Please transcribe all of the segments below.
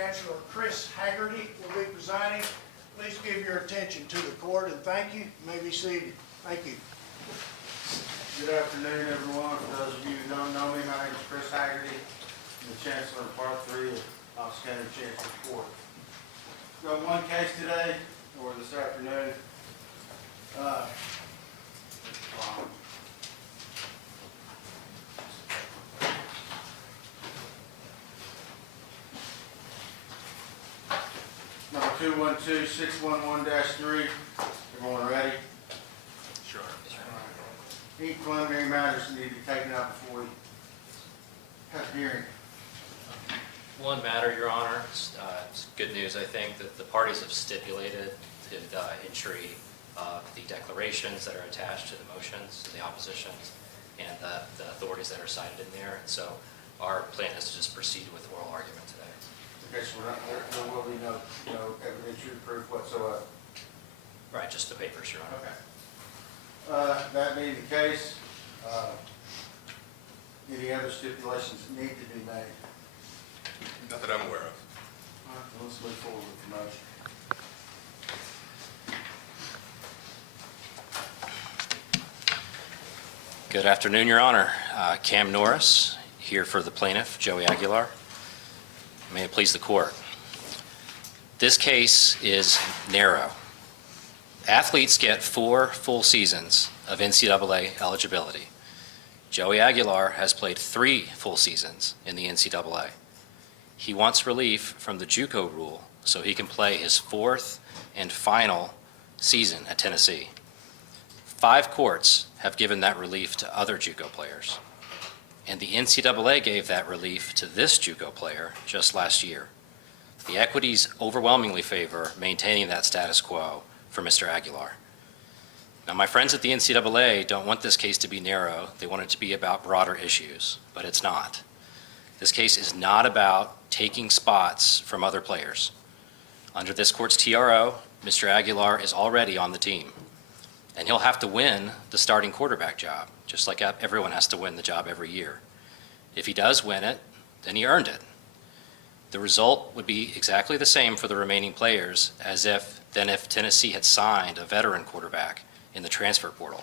Chancellor Chris Haggerty will be presiding. Please give your attention to the court and thank you. You may be seated. Thank you. Good afternoon, everyone. For those of you who don't know me, my name is Chris Haggerty. I'm the Chancellor of Part 3 of Knox County Chancery Court. We've got one case today, or this afternoon. Number 212611-3. Everyone ready? Sure. Any preliminary matters need to be taken up before we have the hearing? One matter, Your Honor. It's good news, I think, that the parties have stipulated to the entry of the declarations that are attached to the motions, the oppositions, and the authorities that are cited in there. And so our plan is to just proceed with oral argument today. Okay, so there will be no evidentiary proof whatsoever. Right, just the papers, Your Honor. Okay. That being the case, any other stipulations that need to be made? Not that I'm aware of. All right, well, let's move forward with the motion. Good afternoon, Your Honor. Cam Norris, here for the plaintiff, Joey Aguilar. May it please the court. This case is narrow. Athletes get 4 full seasons of NCAA eligibility. Joey Aguilar has played 3 full seasons in the NCAA. He wants relief from the JUCO rule so he can play his 4th and final season at Tennessee. 5 courts have given that relief to other JUCO players, and the NCAA gave that relief to this JUCO player just last year. The equities overwhelmingly favor maintaining that status quo for Mr. Aguilar. Now, my friends at the NCAA don't want this case to be narrow. They want it to be about broader issues, but it's not. This case is not about taking spots from other players. Under this court's TRO, Mr. Aguilar is already on the team, and he'll have to win the starting quarterback job, just like everyone has to win the job every year. If he does win it, then he earned it. The result would be exactly the same for the remaining players as if Tennessee had signed a veteran quarterback in the transfer portal,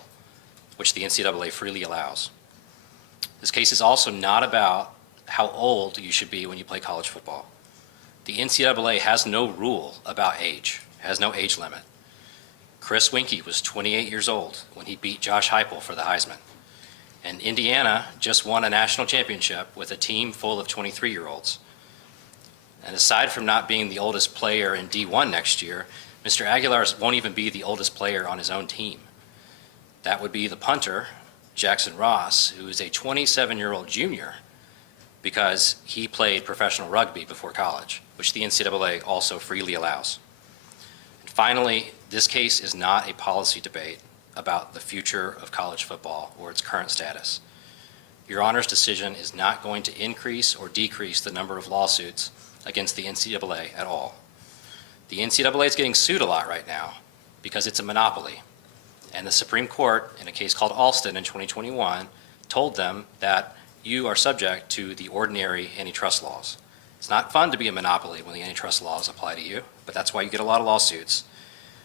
which the NCAA freely allows. This case is also not about how old you should be when you play college football. The NCAA has no rule about age, has no age limit. Chris Winkie was 28 years old when he beat Josh Heupel for the Heisman. And Indiana just won a national championship with a team full of 23-year-olds. And aside from not being the oldest player in D1 next year, Mr. Aguilar won't even be the oldest player on his own team. That would be the punter, Jackson Ross, who is a 27-year-old junior because he played professional rugby before college, which the NCAA also freely allows. And finally, this case is not a policy debate about the future of college football or its current status. Your Honor's decision is not going to increase or decrease the number of lawsuits against the NCAA at all. The NCAA is getting sued a lot right now because it's a monopoly. And the Supreme Court, in a case called Alston in 2021, told them that you are subject to the ordinary antitrust laws. It's not fun to be a monopoly when the antitrust laws apply to you, but that's why you get a lot of lawsuits.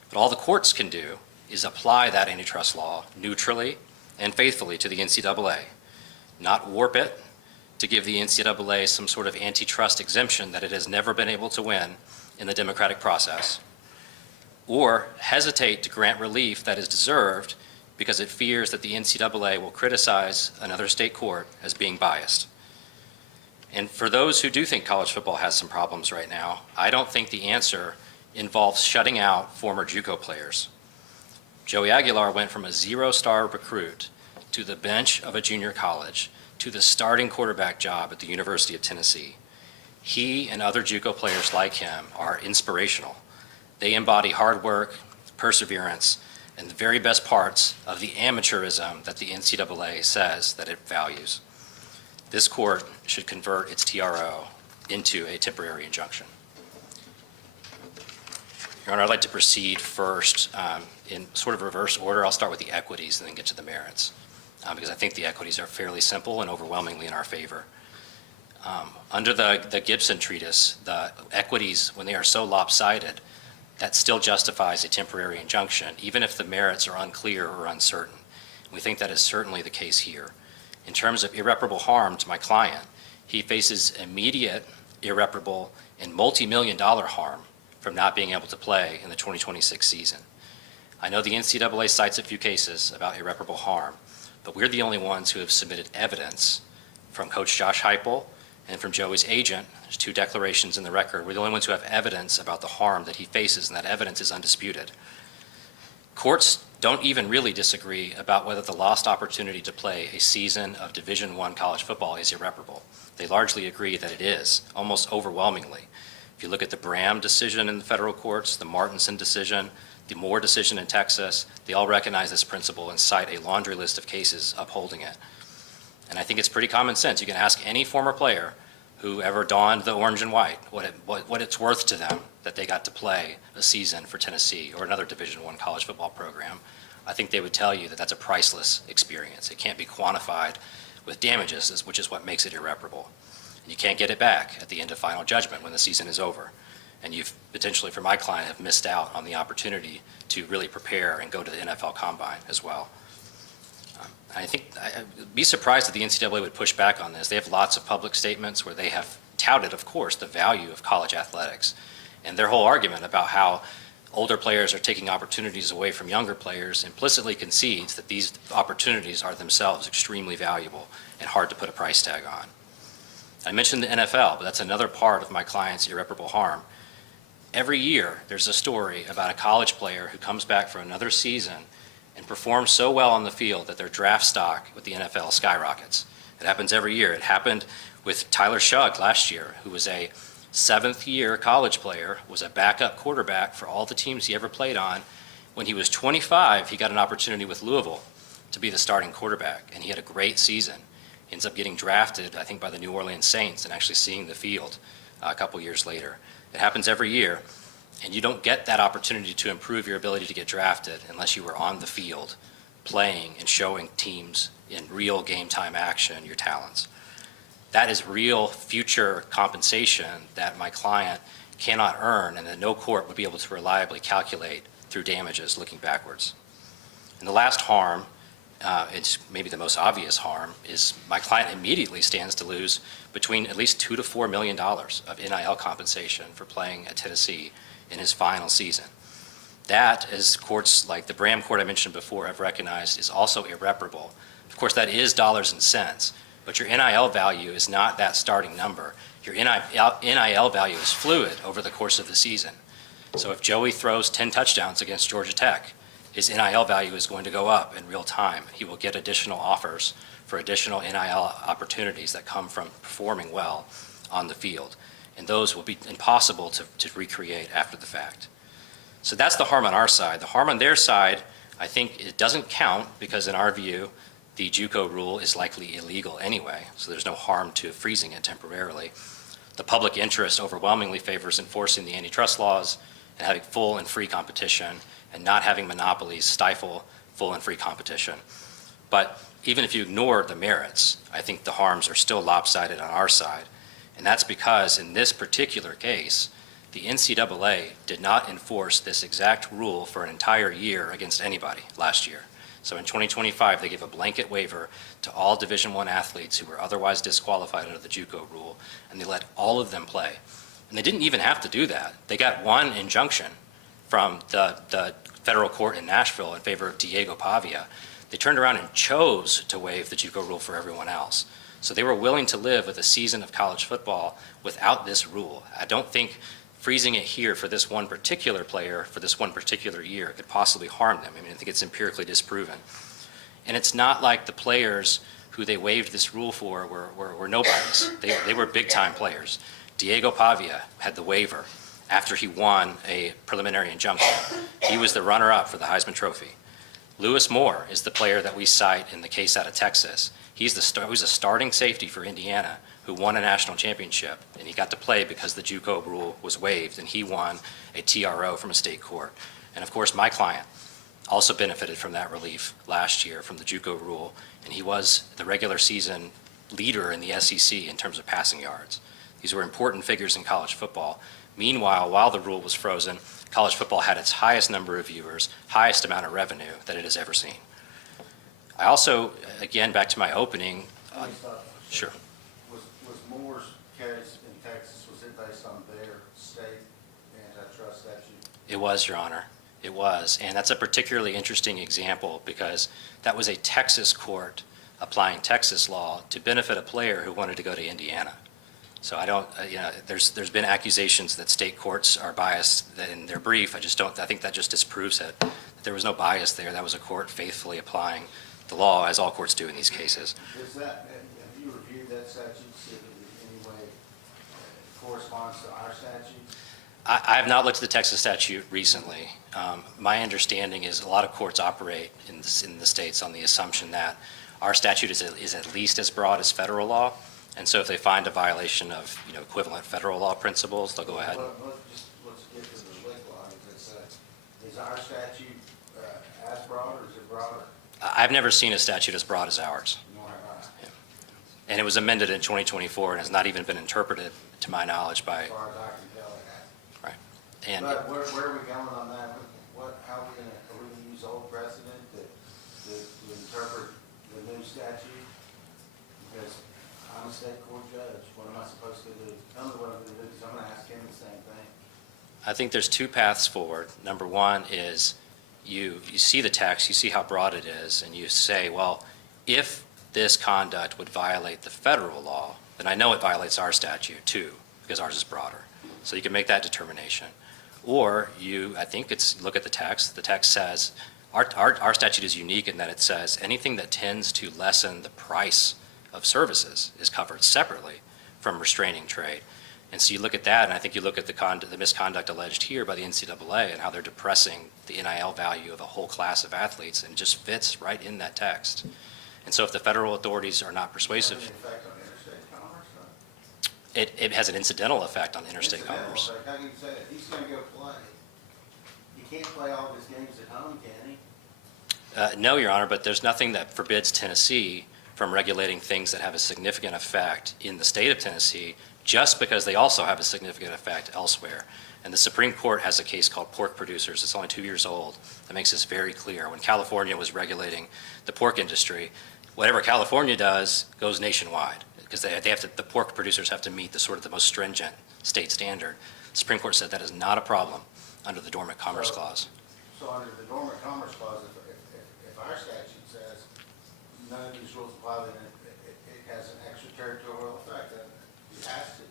But all the courts can do is apply that antitrust law neutrally and faithfully to the NCAA, not warp it to give the NCAA some sort of antitrust exemption that it has never been able to win in the democratic process, or hesitate to grant relief that is deserved because it fears that the NCAA will criticize another state court as being biased. And for those who do think college football has some problems right now, I don't think the answer involves shutting out former JUCO players. Joey Aguilar went from a 0-star recruit to the bench of a junior college to the starting quarterback job at the University of Tennessee. He and other JUCO players like him are inspirational. They embody hard work, perseverance, and the very best parts of the amateurism that the NCAA says that it values. This court should convert its TRO into a temporary injunction. Your Honor, I'd like to proceed first in sort of reverse order. I'll start with the equities and then get to the merits, because I think the equities are fairly simple and overwhelmingly in our favor. Under the Gibson treatise, the equities, when they are so lopsided, that still justifies a temporary injunction, even if the merits are unclear or uncertain. We think that is certainly the case here. In terms of irreparable harm to my client, he faces immediate, irreparable, and multi-million-dollar harm from not being able to play in the 2026 season. I know the NCAA cites a few cases about irreparable harm, but we're the only ones who have submitted evidence from Coach Josh Heupel and from Joey's agent. There's 2 declarations in the record. We're the only ones who have evidence about the harm that he faces, and that evidence is undisputed. Courts don't even really disagree about whether the lost opportunity to play a season of Division I college football is irreparable. They largely agree that it is, almost overwhelmingly. If you look at the Bram decision in the federal courts, the Martinson decision, the Moore decision in Texas, they all recognize this principle and cite a laundry list of cases upholding it. And I think it's pretty common sense. You can ask any former player who ever donned the orange and white what it's worth to them that they got to play a season for Tennessee or another Division I college football program. I think they would tell you that that's a priceless experience. It can't be quantified with damages, which is what makes it irreparable. And you can't get it back at the end of final judgment when the season is over. And you've potentially, for my client, have missed out on the opportunity to really prepare and go to the NFL Combine as well. I think I'd be surprised if the NCAA would push back on this. They have lots of public statements where they have touted, of course, the value of college athletics. And their whole argument about how older players are taking opportunities away from younger players implicitly concedes that these opportunities are themselves extremely valuable and hard to put a price tag on. I mentioned the NFL, but that's another part of my client's irreparable harm. Every year, there's a story about a college player who comes back for another season and performs so well on the field that their draft stock with the NFL skyrockets. It happens every year. It happened with Tyler Shugg last year, who was a 7th-year college player, was a backup quarterback for all the teams he ever played on. When he was 25, he got an opportunity with Louisville to be the starting quarterback, and he had a great season. He ends up getting drafted, I think, by the New Orleans Saints and actually seeing the field a couple years later. It happens every year, and you don't get that opportunity to improve your ability to get drafted unless you were on the field playing and showing teams in real game time action your talents. That is real future compensation that my client cannot earn and that no court would be able to reliably calculate through damages looking backwards. And the last harm, it's maybe the most obvious harm, is my client immediately stands to lose between at least $2 to $4 million of NIL compensation for playing at Tennessee in his final season. That, as courts like the Bram court I mentioned before have recognized, is also irreparable. Of course, that is dollars and cents, but your NIL value is not that starting number. Your NIL value is fluid over the course of the season. So if Joey throws 10 touchdowns against Georgia Tech, his NIL value is going to go up in real time. He will get additional offers for additional NIL opportunities that come from performing well on the field. And those will be impossible to recreate after the fact. So that's the harm on our side. The harm on their side, I think it doesn't count because in our view, the JUCO rule is likely illegal anyway, so there's no harm to freezing it temporarily. The public interest overwhelmingly favors enforcing the antitrust laws and having full and free competition and not having monopolies stifle full and free competition. But even if you ignore the merits, I think the harms are still lopsided on our side. And that's because in this particular case, the NCAA did not enforce this exact rule for an entire year against anybody last year. So in 2025, they gave a blanket waiver to all Division I athletes who were otherwise disqualified under the JUCO rule, and they let all of them play. And they didn't even have to do that. They got one injunction from the federal court in Nashville in favor of Diego Pavia. They turned around and chose to waive the JUCO rule for everyone else. So they were willing to live with a season of college football without this rule. I don't think freezing it here for this one particular player for this one particular year could possibly harm them. I mean, I think it's empirically disproven. And it's not like the players who they waived this rule for were nobodies. They were big-time players. Diego Pavia had the waiver after he won a preliminary injunction. He was the runner-up for the Heisman Trophy. Lewis Moore is the player that we cite in the case out of Texas. He was a starting safety for Indiana who won a national championship, and he got to play because the JUCO rule was waived, and he won a TRO from a state court. And of course, my client also benefited from that relief last year from the JUCO rule, and he was the regular season leader in the SEC in terms of passing yards. These were important figures in college football. Meanwhile, while the rule was frozen, college football had its highest number of viewers, highest amount of revenue that it has ever seen. I also, again, back to my opening, Let me stop. sure. Was Moore's case in Texas, was it based on their state antitrust statute? It was, Your Honor. It was. And that's a particularly interesting example because that was a Texas court applying Texas law to benefit a player who wanted to go to Indiana. So I don't, there's been accusations that state courts are biased in their brief. I think that just disproves it. There was no bias there. That was a court faithfully applying the law, as all courts do in these cases. Is that, have you reviewed that statute, see if it in any way corresponds to our statute? I have not looked at the Texas statute recently. My understanding is a lot of courts operate in the states on the assumption that our statute is at least as broad as federal law, and so if they find a violation of equivalent federal law principles, they'll go ahead. Let's get to the lick law. Is our statute as broad or is it broader? I've never seen a statute as broad as ours, Nor have I, and it was amended in 2024 and has not even been interpreted, to my knowledge, by as far as I can tell it has. right. And But where are we going on that? How are we gonna use old precedent to interpret the new statute? Because I'm a state court judge, what am I supposed to do? Tell me what I'm gonna do, because I'm gonna ask him the same thing. I think there's two paths forward. Number one is you see the text, you see how broad it is, and you say, well, if this conduct would violate the federal law, then I know it violates our statute too, because ours is broader. So you can make that determination. Or I think it's, look at the text. The text says, our statute is unique in that it says anything that tends to lessen the price of services is covered separately from restraining trade. And so you look at that, and I think you look at the misconduct alleged here by the NCAA and how they're depressing the NIL value of a whole class of athletes, and it just fits right in that text. And so if the federal authorities are not persuasive, Does it have any effect on interstate commerce? it has an incidental effect on interstate commerce. Incidental effect. How can you say that? He's gonna go play. He can't play all his games at home, can he? No, Your Honor, but there's nothing that forbids Tennessee from regulating things that have a significant effect in the state of Tennessee just because they also have a significant effect elsewhere. And the Supreme Court has a case called Pork Producers. It's only 2 years old. That makes this very clear. When California was regulating the pork industry, whatever California does goes nationwide because the pork producers have to meet the most stringent state standard. The Supreme Court said that is not a problem under the Dormant Commerce Clause. So under the Dormant Commerce Clause, if our statute says none of these rules apply, then it has an extraterritorial effect. It has to.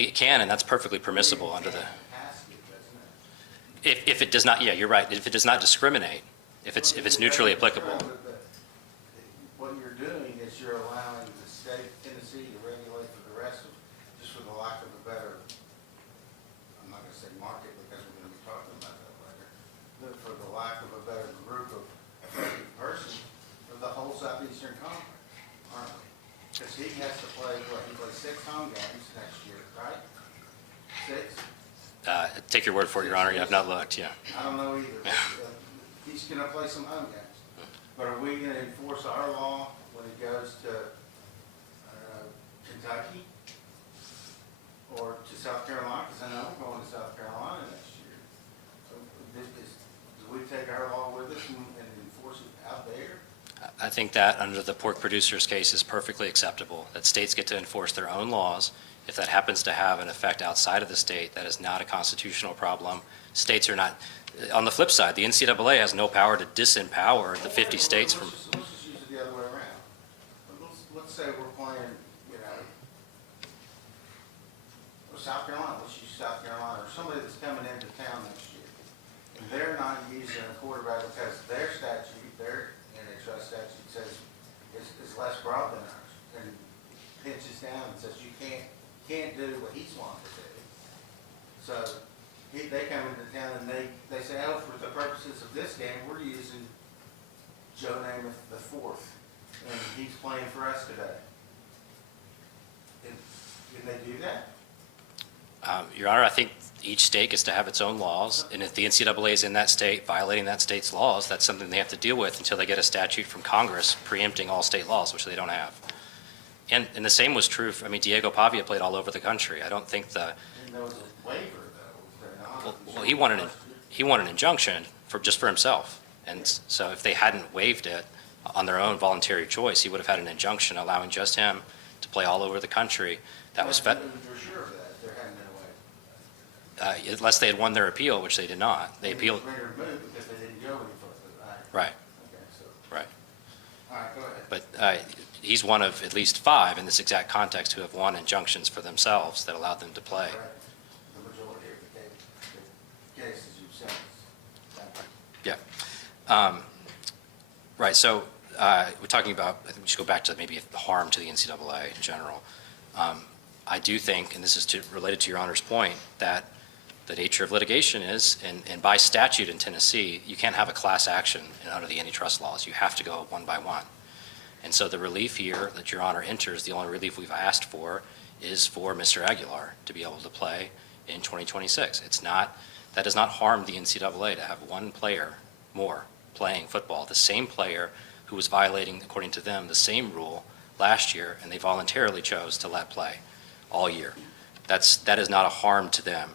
It can, and that's perfectly permissible under the. It has to, doesn't it? If it does not, yeah, you're right. If it does not discriminate, if it's neutrally applicable. What you're doing is you're allowing the state of Tennessee to regulate for the rest of, just for the lack of a better, I'm not gonna say market because we're gonna be talking about that later, but for the lack of a better group of affected persons of the whole southeastern conference, aren't we? Because he has to play, he plays 6 home games next year, right? 6? Take your word for it, Your Honor. You have not looked, yeah. I don't know either, but he's gonna play some home games. But are we gonna enforce our law when he goes to, Kentucky? Or to South Carolina, because I know we're going to South Carolina next year. So do we take our law with us and enforce it out there? I think that under the pork producers case is perfectly acceptable, that states get to enforce their own laws. If that happens to have an effect outside of the state, that is not a constitutional problem. States are not, on the flip side, the NCAA has no power to disempower the 50 states from. Let's just use it the other way around. Let's say we're playing, South Carolina, let's use South Carolina, or somebody that's coming into town next year. And they're not using a quarterback because their statute, their antitrust statute says is less broad than ours. And pinches down and says you can't do what he's wanting to do. So they come into town and they say, oh, for the purposes of this game, we're using Joe Namath the fourth, and he's playing for us today. Can they do that? Your Honor, I think each state gets to have its own laws, and if the NCAA is in that state violating that state's laws, that's something they have to deal with until they get a statute from Congress preempting all state laws, which they don't have. And the same was true, Diego Pavia played all over the country. I don't think And there was a waiver, though, was there not? well, he wanted an injunction just for himself. And so if they hadn't waived it on their own voluntary choice, he would have had an injunction allowing just him to play all over the country. That was You're sure of that, there hadn't been a waiver? unless they had won their appeal, which they did not. They appealed, They were removed because they didn't go any further, right? right, Okay, so, right. all right, go ahead. But he's one of at least 5 in this exact context who have won injunctions for themselves that allowed them to play. Correct. The majority of the cases you've sent us. Thank you. Right, so we're talking about, I think we should go back to maybe the harm to the NCAA in general. I do think, and this is related to your Honor's point, that the nature of litigation is, and by statute in Tennessee, you can't have a class action under the antitrust laws. You have to go one by one. And so the relief here that your Honor enters, the only relief we've asked for is for Mr. Aguilar to be able to play in 2026. That does not harm the NCAA to have one player more playing football, the same player who was violating, according to them, the same rule last year, and they voluntarily chose to let play all year. That is not a harm to them.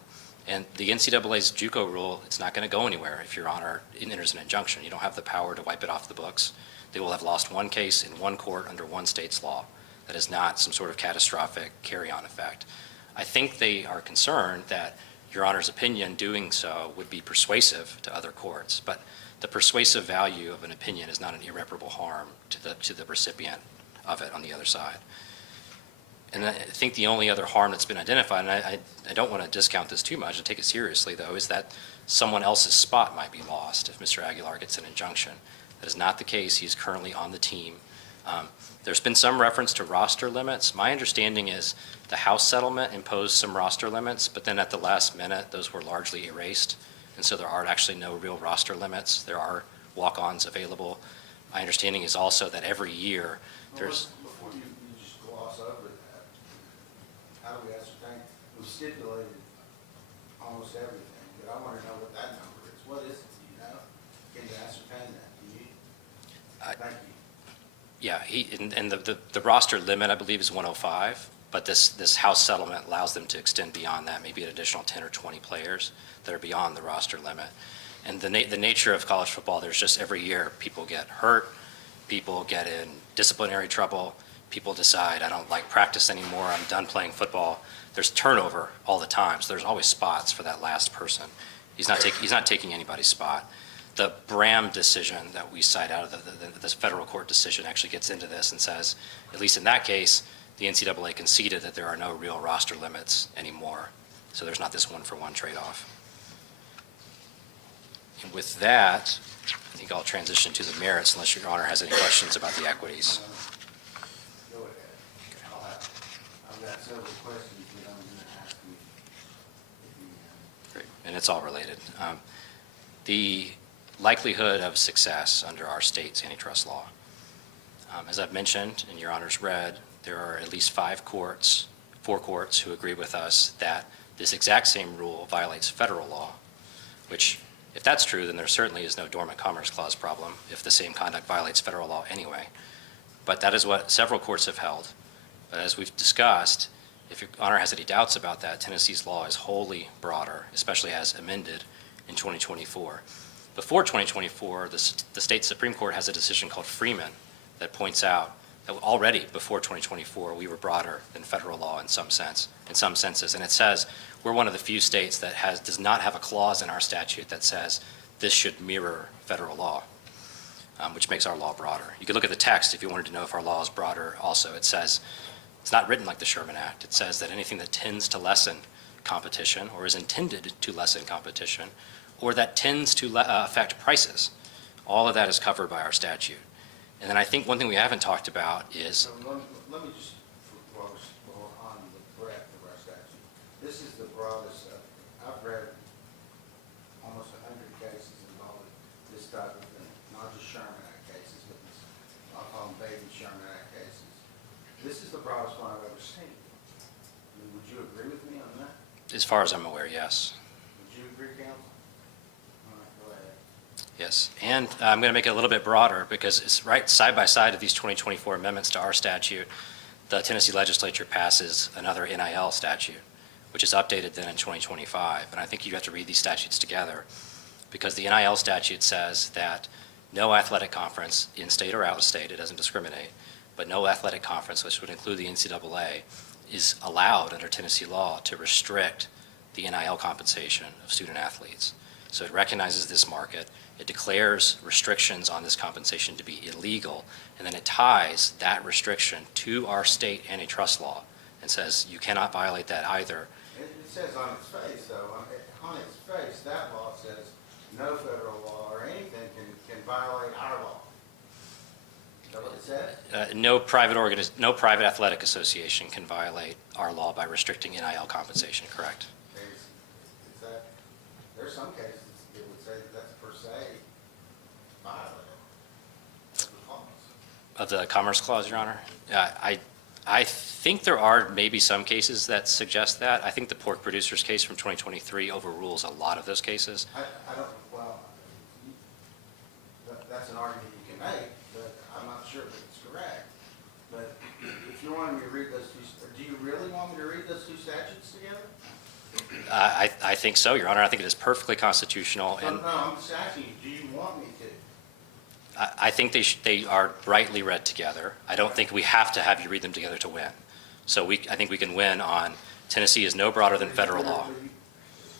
And the NCAA's JUCO rule, it's not going to go anywhere if your Honor enters an injunction. You don't have the power to wipe it off the books. They will have lost one case in one court under one state's law. That is not some sort of catastrophic carry-on effect. I think they are concerned that your Honor's opinion doing so would be persuasive to other courts, but the persuasive value of an opinion is not an irreparable harm to the recipient of it on the other side. And I think the only other harm that's been identified, and I don't want to discount this too much and take it seriously, though, is that someone else's spot might be lost if Mr. Aguilar gets an injunction. That is not the case. He's currently on the team. There's been some reference to roster limits. My understanding is the House settlement imposed some roster limits, but then at the last minute, those were largely erased. And so there are actually no real roster limits. There are walk-ons available. My understanding is also that every year there's... Before you just gloss over that, how do we ascertain? We've stipulated almost everything, but I want to know what that number is. What is it, do you know? Can you ascertain that? Do you? Thank you. Yeah, and the roster limit, I believe, is 105, but this House settlement allows them to extend beyond that, maybe an additional 10 or 20 players that are beyond the roster limit. And the nature of college football, there's just every year people get hurt, people get in disciplinary trouble, people decide, I don't like practice anymore, I'm done playing football. There's turnover all the time, so there's always spots for that last person. He's not taking anybody's spot. The Bram decision that we cite out of this federal court decision actually gets into this and says, at least in that case, the NCAA conceded that there are no real roster limits anymore. So there's not this one-for-one trade-off. And with that, I think I'll transition to the merits unless your Honor has any questions about the equities. Go ahead. I've got several questions that I'm going to ask you. If you Great, and it's all related. The likelihood of success under our state's antitrust law. As I've mentioned, and your Honor's read, there are at least 4 courts who agree with us that this exact same rule violates federal law, which, if that's true, then there certainly is no dormant commerce clause problem if the same conduct violates federal law anyway. But that is what several courts have held. But as we've discussed, if your Honor has any doubts about that, Tennessee's law is wholly broader, especially as amended in 2024. Before 2024, the state Supreme Court has a decision called Freeman that points out that already before 2024, we were broader than federal law in some senses. And it says we're one of the few states that does not have a clause in our statute that says this should mirror federal law, which makes our law broader. You could look at the text if you wanted to know if our law is broader also. It says, it's not written like the Sherman Act. It says that anything that tends to lessen competition or is intended to lessen competition or that tends to affect prices, all of that is covered by our statute. And then I think one thing we haven't talked about is... So let me just focus more on the breadth of our statute. This is the broadest, I've read almost 100 cases involving this type of thing, not just Sherman Act cases, but I'll call them baby Sherman Act cases. This is the broadest one I've ever seen. I mean, would you agree with me on that? As far as I'm aware, yes. Would you agree, counsel? All right, go ahead. Yes, and I'm going to make it a little bit broader because it's right side by side of these 2024 amendments to our statute. the Tennessee legislature passes another NIL statute, which is updated then in 2025. And I think you have to read these statutes together, because the NIL statute says that no athletic conference, in-state or out-of-state, it doesn't discriminate, but no athletic conference, which would include the NCAA, is allowed under Tennessee law to restrict the NIL compensation of student athletes. So it recognizes this market, it declares restrictions on this compensation to be illegal, and then it ties that restriction to our state antitrust law and says you cannot violate that either. It says on its face, though, on its face, that law says no federal law or anything can violate our law. Is that what it says? No private athletic association can violate our law by restricting NIL compensation, correct? Is that, there's some cases that would say that that's per se violated of the clause. Of the Commerce Clause, Your Honor? I think there are maybe some cases that suggest that. I think the pork producers case from 2023 overrules a lot of those cases. I don't, well, that's an argument you can make, but I'm not sure that it's correct. But if you wanted me to read those two, do you really want me to read those two statutes together? I think so, Your Honor. I think it is perfectly constitutional. No, And I'm just asking you, do you want me to? I think they are rightly read together. I don't think we have to have you read them together to win. So I think we can win on Tennessee is no broader than federal law.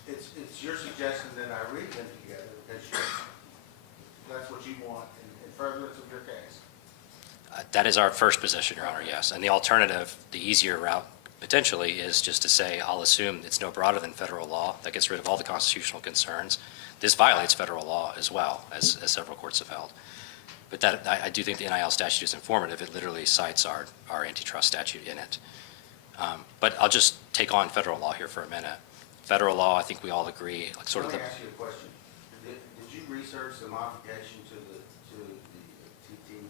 It's your suggestion that I read them together because that's what you want in furtherance of your case. That is our first position, Your Honor, yes. And the alternative, the easier route potentially, is just to say I'll assume it's no broader than federal law. That gets rid of all the constitutional concerns. This violates federal law as well, as several courts have held. But that, I do think the NIL statute is informative. It literally cites our antitrust statute in it. But I'll just take on federal law here for a minute. Federal law, I think we all agree, like sort of Let the, me ask you a question. Did you research the modification to the TT,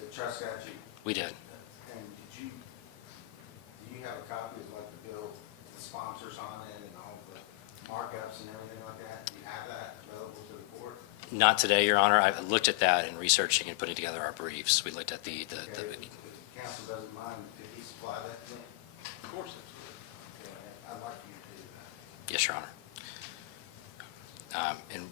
the trust statute? we did. And do you have a copy of like the bill, the sponsors on it and all the markups and everything like that? Do you have that available to the court? Not today, Your Honor. I looked at that in researching and putting together our briefs. We looked at the Okay, if the council doesn't mind, could he supply that to me? Of course, absolutely. Okay, I'd like you to do that. yes, Your Honor. And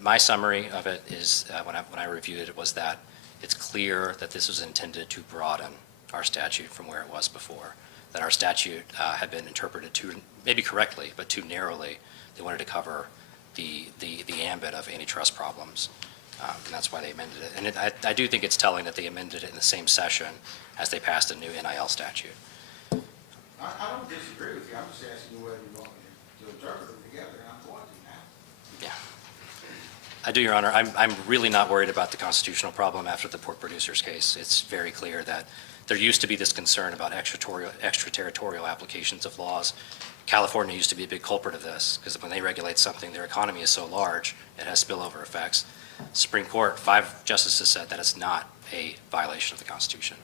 my summary of it is, when I reviewed it, was that it's clear that this was intended to broaden our statute from where it was before, that our statute had been interpreted too, maybe correctly, but too narrowly. They wanted to cover the ambit of antitrust problems, and that's why they amended it. And I do think it's telling that they amended it in the same session as they passed a new NIL statute. I don't disagree with you. I'm just asking you whether you want me to interpret them together, and I'm going to now. Yeah. I do, Your Honor. I'm really not worried about the constitutional problem after the pork producers case. It's very clear that there used to be this concern about extraterritorial applications of laws. California used to be a big culprit of this, because when they regulate something, their economy is so large, it has spillover effects. Supreme Court, 5 justices said that it's not a violation of the Constitution.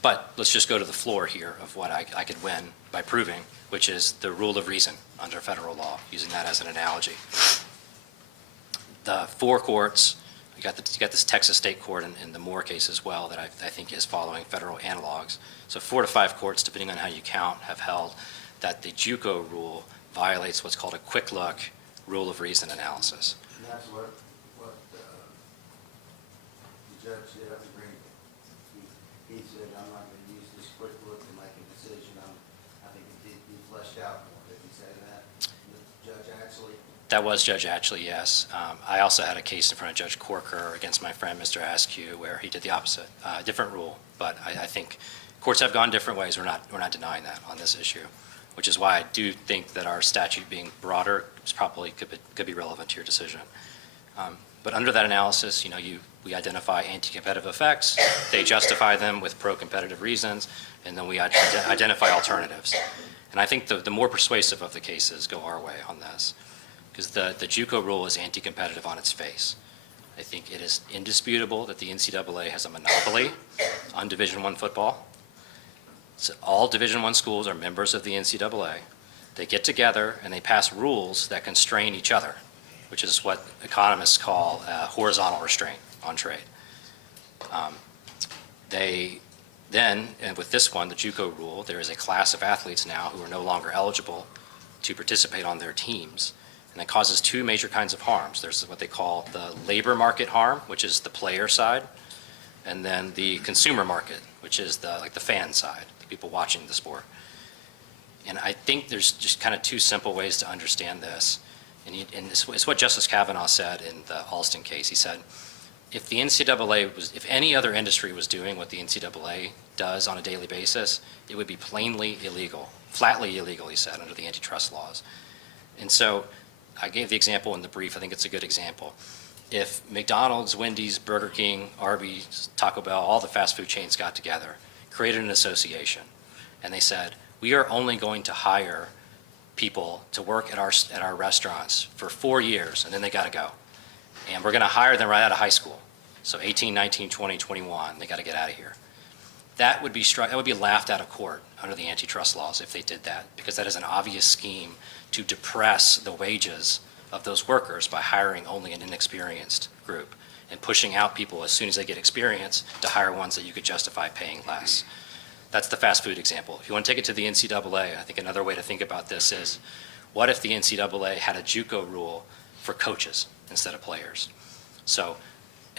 But let's just go to the floor here of what I could win by proving, which is the rule of reason under federal law, using that as an analogy. The 4 courts, you got this Texas State Court in the Moore case as well that I think is following federal analogs. So 4 to 5 courts, depending on how you count, have held that the JUCO rule violates what's called a quick look rule of reason analysis. And that's what the judge did up in Greenville. He said, I'm not going to use this quick look to make a decision. I think it did be fleshed out more. Did he say that? The judge actually? That was Judge Atchley, yes. I also had a case in front of Judge Corker against my friend, Mr. Askew, where he did the opposite, different rule. But I think courts have gone different ways. We're not denying that on this issue, which is why I do think that our statute being broader is probably could be relevant to your decision. But under that analysis, we identify anti-competitive effects. They justify them with pro-competitive reasons, and then we identify alternatives. And I think the more persuasive of the cases go our way on this, because the JUCO rule is anti-competitive on its face. I think it is indisputable that the NCAA has a monopoly on Division I football. So all Division I schools are members of the NCAA. They get together and they pass rules that constrain each other, which is what economists call horizontal restraint on trade. They Then, and with this one, the JUCO rule, there is a class of athletes now who are no longer eligible to participate on their teams. And that causes two major kinds of harms. There's what they call the labor market harm, which is the player side, and then the consumer market, which is the fan side, the people watching the sport. And I think there's just kind of two simple ways to understand this. And it's what Justice Kavanaugh said in the Alston case. He said, if the NCAA was, if any other industry was doing what the NCAA does on a daily basis, it would be plainly illegal, flatly illegal, he said, under the antitrust laws. And so I gave the example in the brief. I think it's a good example. If McDonald's, Wendy's, Burger King, Arby's, Taco Bell, all the fast food chains got together, created an association, and they said, we are only going to hire people to work at our restaurants for 4 years, and then they got to go. And we're going to hire them right out of high school. So 18, 19, 20, 21, they got to get out of here. That would be laughed out of court under the antitrust laws if they did that, because that is an obvious scheme to depress the wages of those workers by hiring only an inexperienced group and pushing out people as soon as they get experience to hire ones that you could justify paying less. That's the fast food example. If you want to take it to the NCAA, I think another way to think about this is, what if the NCAA had a JUCO rule for coaches instead of players? So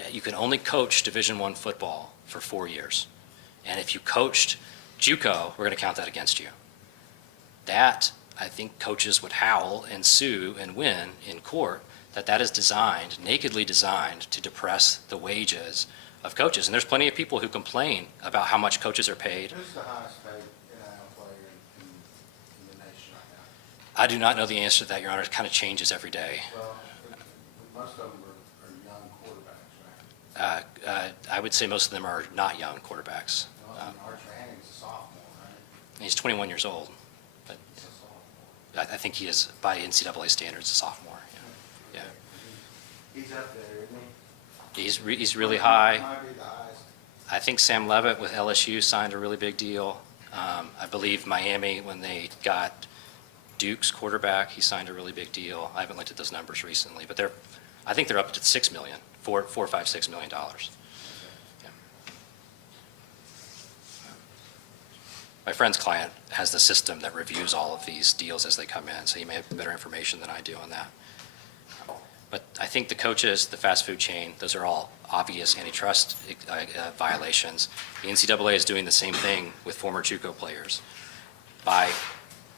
you can only coach Division I football for 4 years. And if you coached JUCO, we're going to count that against you. That, I think coaches would howl and sue and win in court, that is designed, nakedly designed, to depress the wages of coaches. And there's plenty of people who complain about how much coaches are paid. Who's the highest paid NIL player in the nation right now? I do not know the answer to that, Your Honor. It kind of changes every day. Well, most of them are young quarterbacks, right? I would say most of them are not young quarterbacks. Arch Manning's a sophomore, right? He's 21 years old, but He's a sophomore. I think he is, by NCAA standards, a sophomore. Yeah. He's up there, isn't he? He's really high. Might be the highest. I think Sam Levitt with LSU signed a really big deal. I believe Miami, when they got Duke's quarterback, he signed a really big deal. I haven't looked at those numbers recently, but I think they're up to $6 million, $4, $5, $6 million. Yeah. My friend's client has the system that reviews all of these deals as they come in, so he may have better information than I do on that. But I think the coaches, the fast food chain, those are all obvious antitrust violations. The NCAA is doing the same thing with former JUCO players. By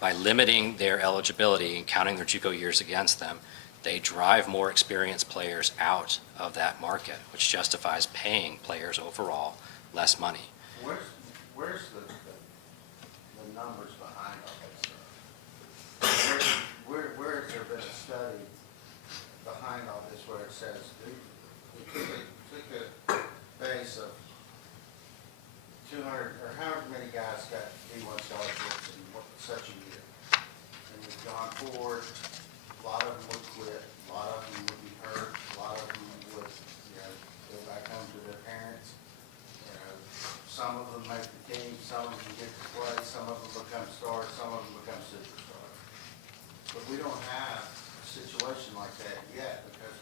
limiting their eligibility and counting their JUCO years against them, they drive more experienced players out of that market, which justifies paying players overall less money. Where's the numbers behind all this stuff? Where has there been a study behind all this where it says, we took a base of 200, or however many guys got D1 scholarships in such a year, and we've gone forward, a lot of them would quit, a lot of them would be hurt, a lot of them would, go back home to their parents. Some of them make the team, some of them get to play, some of them become stars, some of them become superstars. But we don't have a situation like that yet, because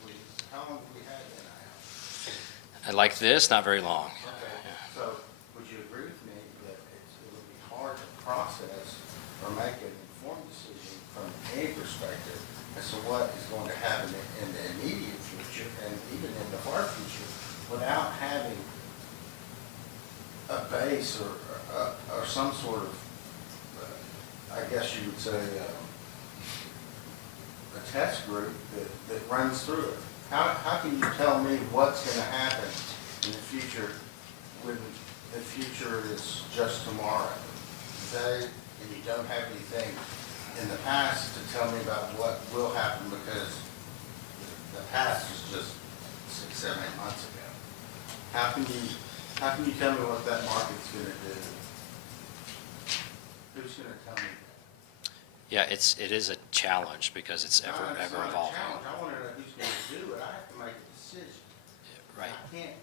how long have we had NIL? Like this, not very long. Okay, so would you agree with me that it would be hard to process or make an informed decision from any perspective as to what is going to happen in the immediate future and even in the far future without having a base or some sort of, I guess you would say, a test group that runs through it? How can you tell me what's going to happen in the future when the future is just tomorrow? Today, and you don't have anything in the past to tell me about what will happen, because the past was just 6, 7, 8 months ago. How can you tell me what that market's going to do? Who's going to tell me that? Yeah, it is a challenge because it's No, ever it's not a evolving. challenge. I want to know who's going to do it. I have to make a decision. Right. I can't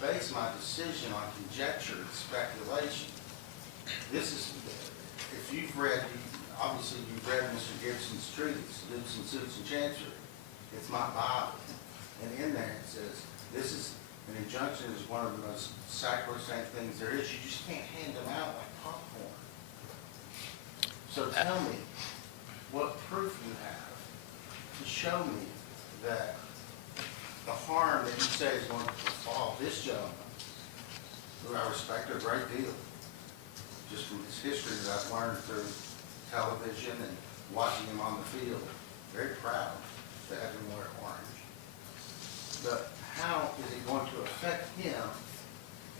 base my decision on conjecture and speculation. This is, if you've read, obviously you've read Mr. Gibson's treatise, Gibson Suits and Chancery. It's my Bible. And in there it says, this is An injunction is one of the most sacrosanct things there is. You just can't hand them out like popcorn. So tell me what proof you have to show me that the harm that you say is going to befall this gentleman, who I respect a great deal, just from his history that I've learned through television and watching him on the field. Very proud to have him wear orange. But how is it going to affect him?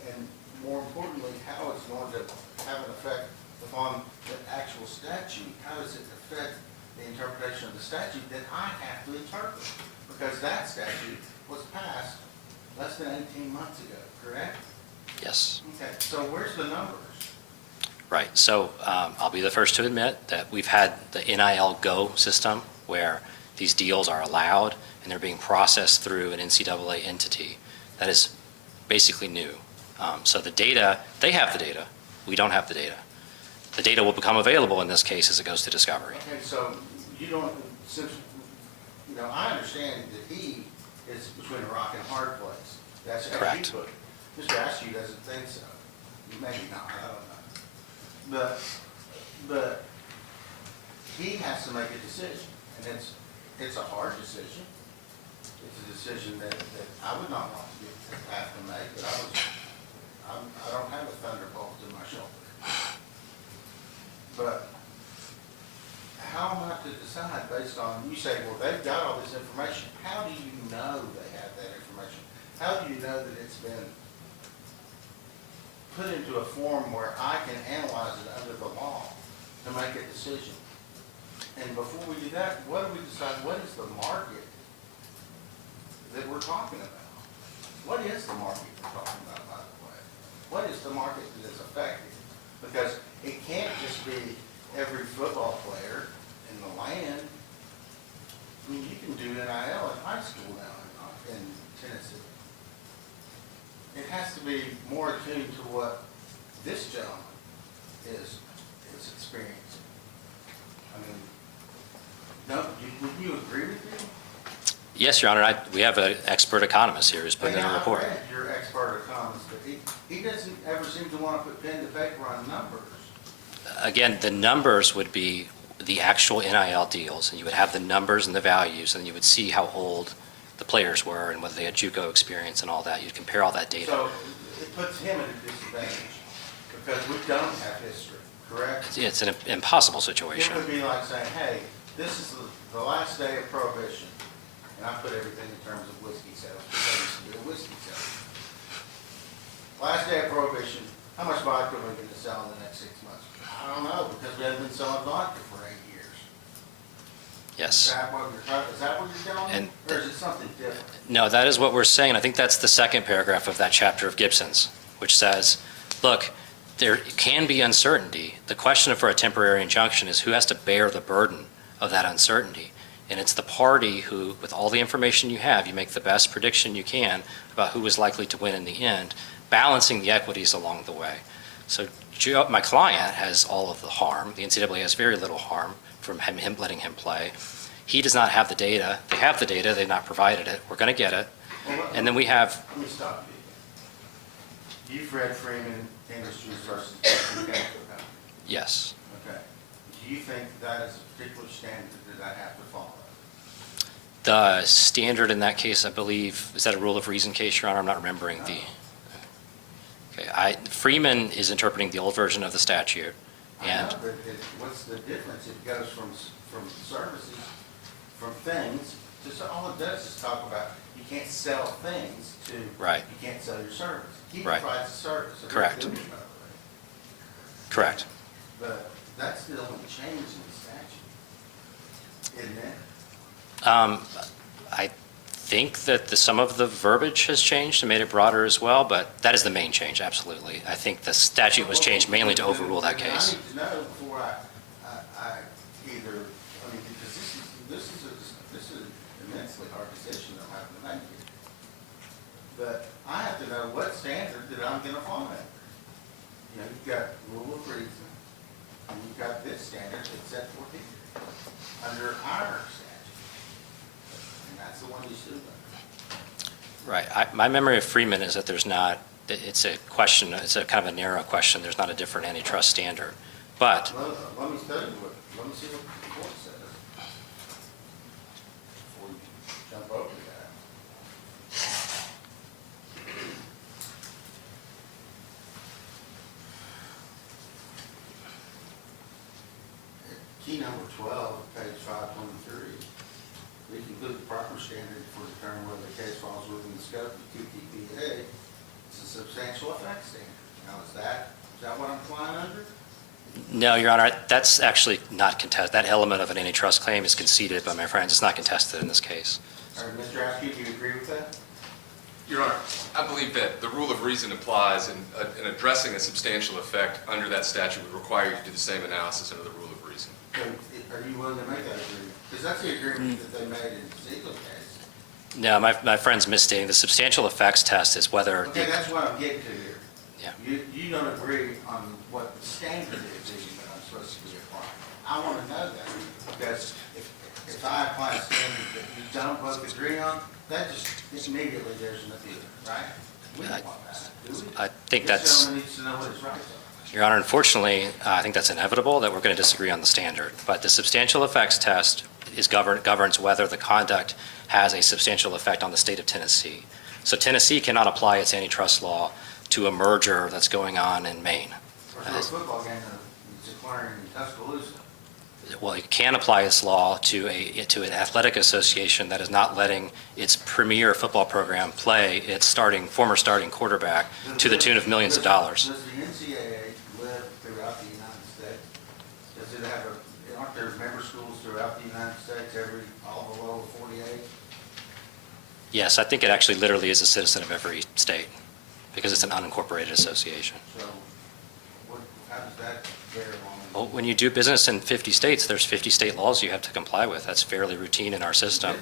And more importantly, how is it going to have an effect upon the actual statute? How does it affect the interpretation of the statute that I have to interpret? Because that statute was passed less than 18 months ago, correct? Yes. Okay, so where's the numbers? Right. So I'll be the first to admit that we've had the NIL Go system where these deals are allowed and they're being processed through an NCAA entity. That is basically new. So the data, they have the data. We don't have the data. The data will become available in this case as it goes to discovery. Okay, so you don't, since, you know, I understand that he is between a rock and a hard place. That's how Correct. you put it. Mr. Askew doesn't think so. Maybe not, I don't know. But he has to make a decision, and it's a hard decision. It's a decision that I would not want to have to make, but I don't have a thunderbolt in my shoulder. But how am I to decide based on, you say, well, they've got all this information. How do you know they have that information? How do you know that it's been put into a form where I can analyze it under the law to make a decision? And before we do that, what do we decide, what is the market that we're talking about? What is the market we're talking about, by the way? What is the market that is affected? Because it can't just be every football player in the land. I mean, you can do NIL in high school now in Tennessee. It has to be more attuned to what this gentleman is experiencing. I mean, would you agree with me? Yes, Your Honor. We have an expert economist here who's putting in a report. I read your expert economist, but he doesn't ever seem to want to put pen to paper on numbers. Again, the numbers would be the actual NIL deals, and you would have the numbers and the values, and you would see how old the players were and whether they had JUCO experience and all that. You'd compare all that data. So it puts him at a disadvantage because we don't have history, correct? It's an impossible It situation. would be like saying, hey, this is the last day of prohibition, and I put everything in terms of whiskey sales because I used to be a whiskey seller. Last day of prohibition, how much vodka are we going to sell in the next 6 months? I don't know, because we haven't been selling vodka for 8 years. Is Yes. that what you're telling me? And Or is it something different? No, that is what we're saying. I think that's the second paragraph of that chapter of Gibson's, which says, look, there can be uncertainty. The question for a temporary injunction is who has to bear the burden of that uncertainty. And it's the party who, with all the information you have, you make the best prediction you can about who is likely to win in the end, balancing the equities along the way. So my client has all of the harm. The NCAA has very little harm from him letting him play. He does not have the data. They have the data. They've not provided it. We're going to get it. And then we have, Let me stop you. You've read Freeman Industries versus Mechanical Company. yes. Okay. Do you think that is a particular standard that I have to follow? The standard in that case, I believe, is that a rule of reason case, Your Honor? I'm not remembering the. Okay, Freeman is interpreting the old version of the statute, I and know, but what's the difference? It goes from services, from things, to, all it does is talk about you can't sell things to, Right. you can't sell your service. He Right. provides a service. a Correct. good by the way. correct. But that's the only change in the statute, isn't it? I think that some of the verbiage has changed and made it broader as well, but that is the main change, absolutely. I think the statute was changed mainly to overrule that case. I need to know before I either, I mean, because this is an immensely hard decision I'm having to make here. But I have to know what standard that I'm gonna follow. You know, you've got rule of reason, and you've got this standard that's set forth here, under our statute. And that's the one you sued under. Right. My memory of Freeman is that there's not, it's a question, it's a kind of a narrow question. There's not a different antitrust standard. But Let me study let me see what the court says. Before you jump over that. Key number 12, page 523, we conclude the proper standard for determining whether the case falls within the scope of the QTPA. It's a substantial effect standard. Now, is that what I'm flying under? no, Your Honor, that's actually not contested. That element of an antitrust claim is conceded by my friends. It's not contested in this case. All right, Mr. Askew, do you agree with that? Your Honor, I believe that the rule of reason applies in addressing a substantial effect under that statute would require you to do the same analysis under the rule of reason. So, are you willing to make that agreement? Because that's the agreement that they made in the Ziegler case. No, my friend's misstating. The substantial effects test is whether. Okay, that's what I'm getting to here. Yeah. You don't agree on what the standard is that I'm supposed to be applying. I want to know that, because if I apply a standard that you don't both agree on, that just immediately there's an appeal, right? We don't want that, do we? I think This that's, gentleman needs to know what his rights are. Your Honor, unfortunately, I think that's inevitable that we're going to disagree on the standard. But the substantial effects test governs whether the conduct has a substantial effect on the state of Tennessee. So Tennessee cannot apply its antitrust law to a merger that's going on in Maine. Or to a football game that's occurring in Tuscaloosa. Well, it can apply its law to an athletic association that is not letting its premier football program play its former starting quarterback to the tune of millions of dollars. Does the NCAA live throughout the United States? Does it have aren't there member schools throughout the United States, all below 48? Yes, I think it actually literally is a citizen of every state because it's an unincorporated association. So how does that bear on? Well, when you do business in 50 states, there's 50 state laws you have to comply with. That's fairly routine in our system.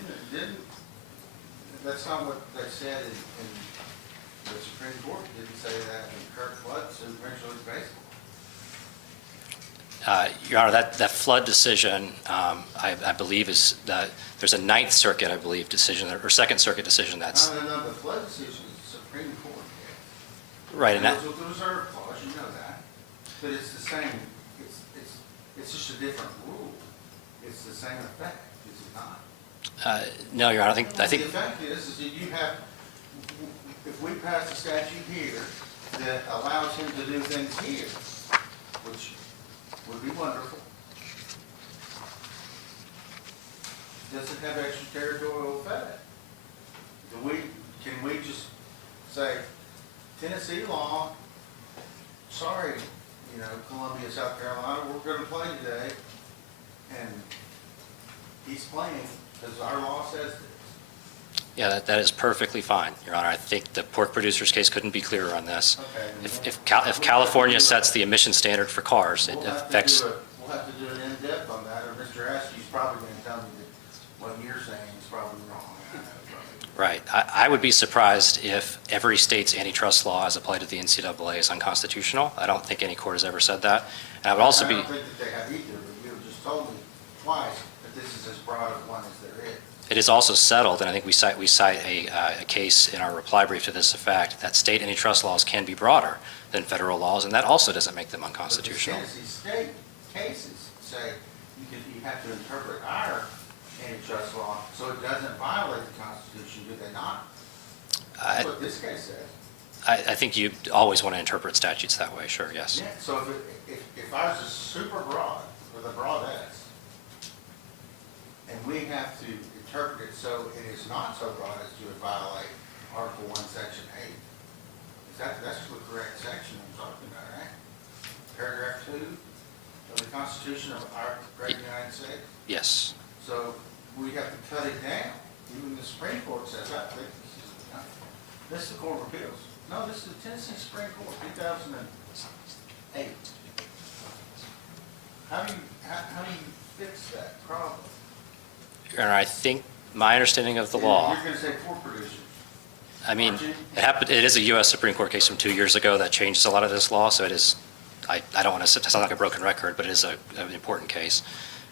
That's not what they said in the Supreme Court. Didn't say that in Kirk Flood suit, Major League Baseball. Your Honor, that flood decision, I believe there's a Ninth Circuit, I believe, decision, or Second Circuit decision that's. No, the flood decision is the Supreme Court case. Right, and that. With the reserve clause, you know that. But it's the same, it's just a different rule. It's the same effect, is it not? No, Your Honor, I think. The effect is that you have, if we pass a statute here that allows him to do things here, which would be wonderful, does it have extraterritorial effect? Can we just say, Tennessee law, sorry, Columbia, South Carolina, we're going to play today, and he's playing because our law says this. Yeah, that is perfectly fine, Your Honor. I think the pork producers case couldn't be clearer on this. Okay. If California sets the emission standard for cars, it affects. We'll have to do an in-depth on that, or Mr. Askew's probably going to tell me that what you're saying is probably wrong. Right. I would be surprised if every state's antitrust law as applied to the NCAA is unconstitutional. I don't think any court has ever said that. And I would also be. I don't think that they have either, but you just told me twice that this is as broad a one as there is. It is also settled, and I think we cite a case in our reply brief to this effect, that state antitrust laws can be broader than federal laws, and that also doesn't make them unconstitutional. But the Tennessee state cases say you have to interpret our antitrust law so it doesn't violate the Constitution, do they not? That's what this case says. I think you always want to interpret statutes that way, sure, yes. Yeah, so if ours is super broad, with a broad S, and we have to interpret it so it is not so broad as to violate Article 1, Section 8, that's the correct section I'm talking about, right? Paragraph 2 of the Constitution of our great United States? Yes. So we have to cut it down. Even the Supreme Court says, I think this is the Court of Appeals. No, this is the Tennessee Supreme Court, 2008. How do you fix that problem? Your Honor, I think my understanding of the law. You're going to say pork producers. I mean, Aren't you? it is a U.S. Supreme Court case from 2 years ago that changes a lot of this law, so it is, I don't want to sound like a broken record, but it is an important case.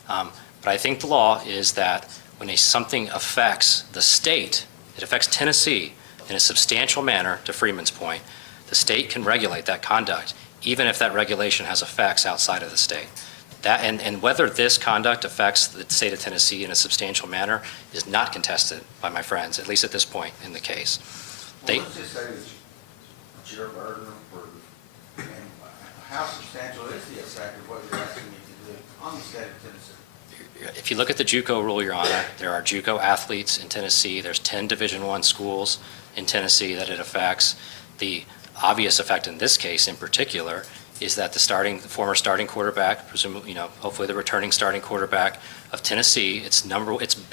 But I think the law is that when something affects the state, it affects Tennessee, in a substantial manner, to Freeman's point, the state can regulate that conduct, even if that regulation has effects outside of the state. That, and whether this conduct affects the state of Tennessee in a substantial manner is not contested by my friends, at least at this point in the case. Well, let's just say it's your burden of proof. And how substantial is the effect of what you're asking me to do on the state of Tennessee? If you look at the JUCO rule, Your Honor, there are JUCO athletes in Tennessee. There's 10 Division I schools in Tennessee that it affects. The obvious effect in this case in particular is that the former starting quarterback, presumably, hopefully the returning starting quarterback of Tennessee, it's valued at $1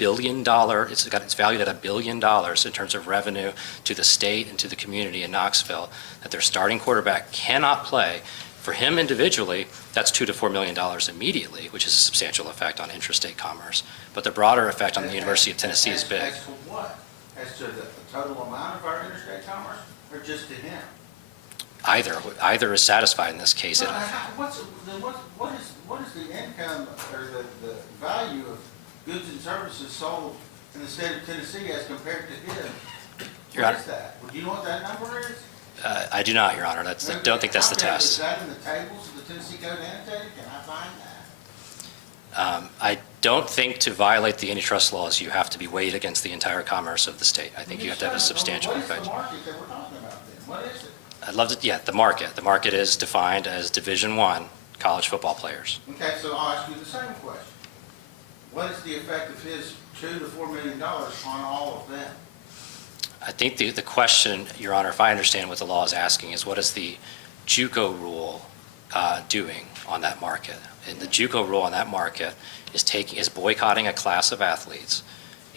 billion in terms of revenue to the state and to the community in Knoxville, that their starting quarterback cannot play. For him individually, that's $2 to $4 million immediately, which is a substantial effect on interstate commerce. But the broader effect on the University of Tennessee is big. As to what? As to the total amount of our interstate commerce, or just to him? Either is satisfied in this case. What is the income or the value of goods and services sold in the state of Tennessee as compared to him? What is that? Do you know what that number is? I do not, Your Honor. I don't think that's the test. Is that in the tables of the Tennessee Code annotated? Can I find that? I don't think to violate the antitrust laws, you have to be weighed against the entire commerce of the state. I think you have to have a substantial effect. What is the market that we're talking about then? What is it? I'd love to, the market. The market is defined as Division I college football players. Okay, so I'll ask you the same question. What is the effect of his $2 to $4 million on all of them? I think the question, Your Honor, if I understand what the law is asking, is what is the JUCO rule doing on that market? And the JUCO rule on that market is boycotting a class of athletes.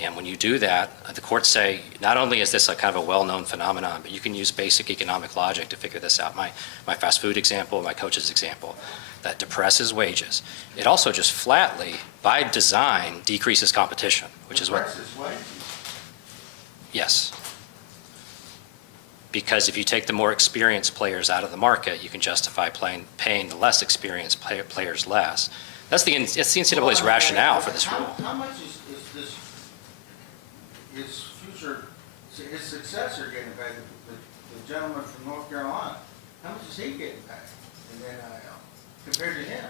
And when you do that, the courts say, not only is this a kind of a well-known phenomenon, but you can use basic economic logic to figure this out. My fast food example, my coach's example, that depresses wages. It also just flatly, by design, decreases competition, which is what... Depresses wages? Yes. Because if you take the more experienced players out of the market, you can justify paying the less experienced players less. That's the NCAA's rationale for this rule. How much is his successor getting paid, the gentleman from North Carolina? How much is he getting paid in the NIL compared to him?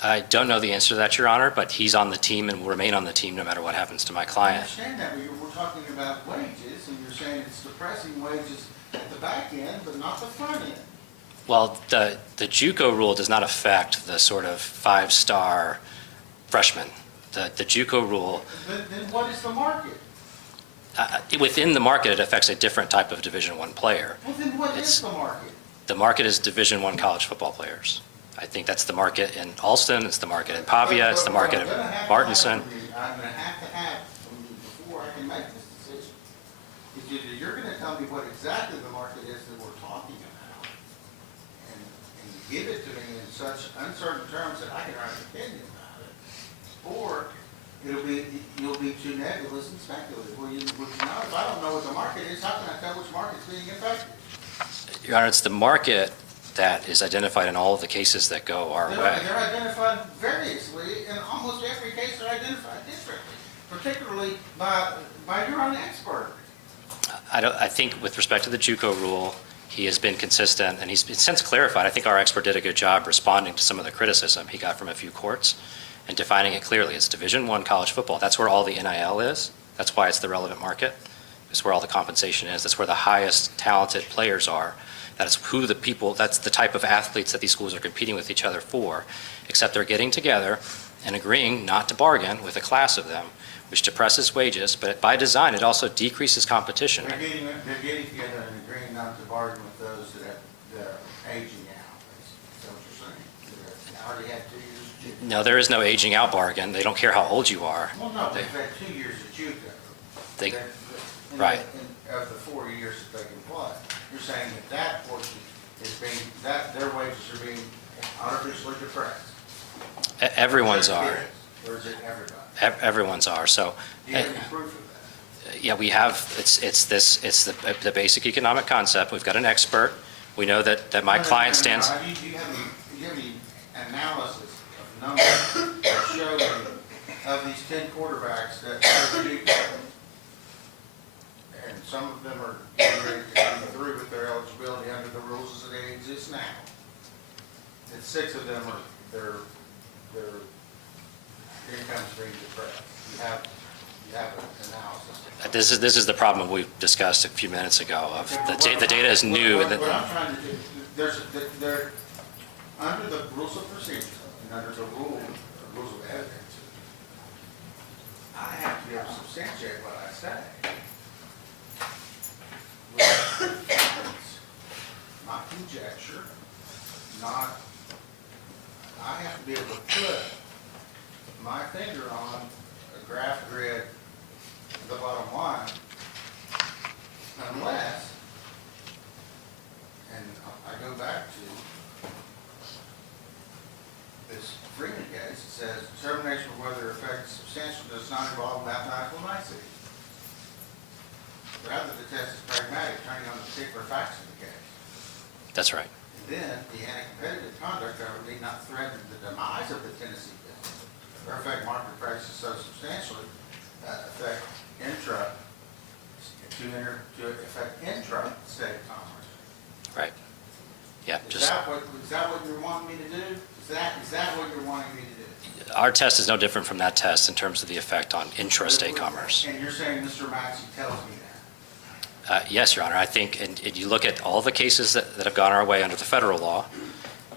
I don't know the answer to that, Your Honor, but he's on the team and will remain on the team no matter what happens to my I client. understand that, but we're talking about wages, and you're saying it's depressing wages at the back end, but not the front end. Well, the JUCO rule does not affect the sort of five-star freshman. The JUCO rule, Then what is the market? within the market, it affects a different type of Division I player. Well, then what is the market? The market is Division I college football players. I think that's the market in Alston, it's the market in Pavia, it's the market in Martinson. I'm going to have to have from you before I can make this decision. Is either you're going to tell me what exactly the market is that we're talking about, and give it to me in such uncertain terms that I can write an opinion about it, or you'll be too nebulous and speculative. Well, if I don't know what the market is, how can I tell which market's being affected? Your Honor, it's the market that is identified in all of the cases that go our way. They're identified variously, and almost every case they're identified differently, particularly by your own expert. I think with respect to the JUCO rule, he has been consistent, and he's since clarified. I think our expert did a good job responding to some of the criticism he got from a few courts and defining it clearly. It's Division I college football. That's where all the NIL is. That's why it's the relevant market. It's where all the compensation is. That's where the highest talented players are. That's the type of athletes that these schools are competing with each other for, except they're getting together and agreeing not to bargain with a class of them, which depresses wages, but by design, it also decreases competition. They're getting together and agreeing not to bargain with those that are aging out. Is that what you're saying? They already had 2 years. No, there is no aging out bargain. They don't care how old you are. Well, no, they've had 2 years at JUCO. Right. Of the 4 years that they can play. You're saying that portion is their wages are being artificially depressed. Everyone's are. Or is it everybody? Everyone's are. So, Do you have any proof of that? yeah, we have. It's the basic economic concept. We've got an expert. We know that my client stands. Do you have any analysis of numbers that show me of these 10 quarterbacks that are JUCO and some of them are getting ready to come through with their eligibility under the rules as they exist now. And 6 of them are, their income's being depressed. You have an analysis. This is the problem we discussed a few minutes ago of the data is new. What I'm trying to do, there, under the rules of procedure and under the rules of evidence, I have to be able to substantiate what I say. With evidence, not conjecture, not, I have to be able to put my finger on a graph grid, the bottom line, unless, and I go back to this Freeman case, it says determination of whether effect is substantial does not involve mathematical nicety. Rather, the test is pragmatic, turning on the particular facts of the case. That's right. And then, the anti-competitive conduct, however, need not threaten the demise of the Tennessee business or affect market prices so substantially, affect intra-state commerce. Right. Yeah. Is that what you're wanting me to do? Is that what you're wanting me to do? Our test is no different from that test in terms of the effect on intrastate commerce. And you're saying Mr. Maxey tells me that? Yes, Your Honor. I think, and you look at all the cases that have gone our way under the federal law.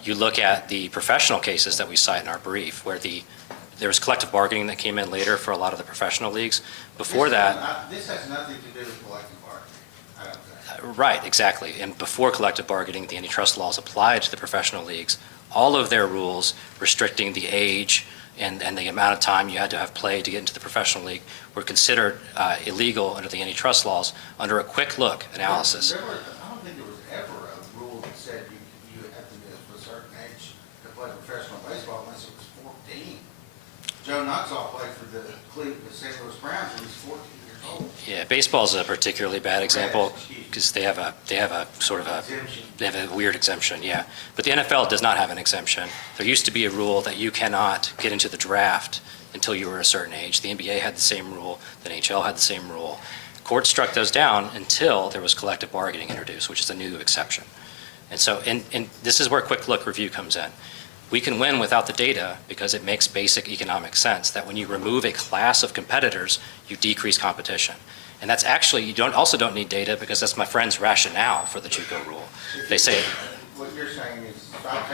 You look at the professional cases that we cite in our brief, where there was collective bargaining that came in later for a lot of the professional leagues. Before that, This has nothing to do with collective bargaining, I don't think. right, exactly. And before collective bargaining, the antitrust laws applied to the professional leagues. All of their rules restricting the age and the amount of time you had to have played to get into the professional league were considered illegal under the antitrust laws under a quick look analysis. I don't think there was ever a rule that said you had to be of a certain age to play professional baseball unless it was 14. Joe Nuxall played for the St. Louis Browns when he was 14 years old. Yeah, baseball is a particularly bad example because they have a sort of Exemption. they have a weird exemption, yeah. But the NFL does not have an exemption. There used to be a rule that you cannot get into the draft until you were a certain age. The NBA had the same rule, the NHL had the same rule. Courts struck those down until there was collective bargaining introduced, which is a new exception. And so, and this is where quick look review comes in. We can win without the data because it makes basic economic sense that when you remove a class of competitors, you decrease competition. And that's actually, you also don't need data because that's my friend's rationale for the JUCO rule. They say, What you're saying is if I've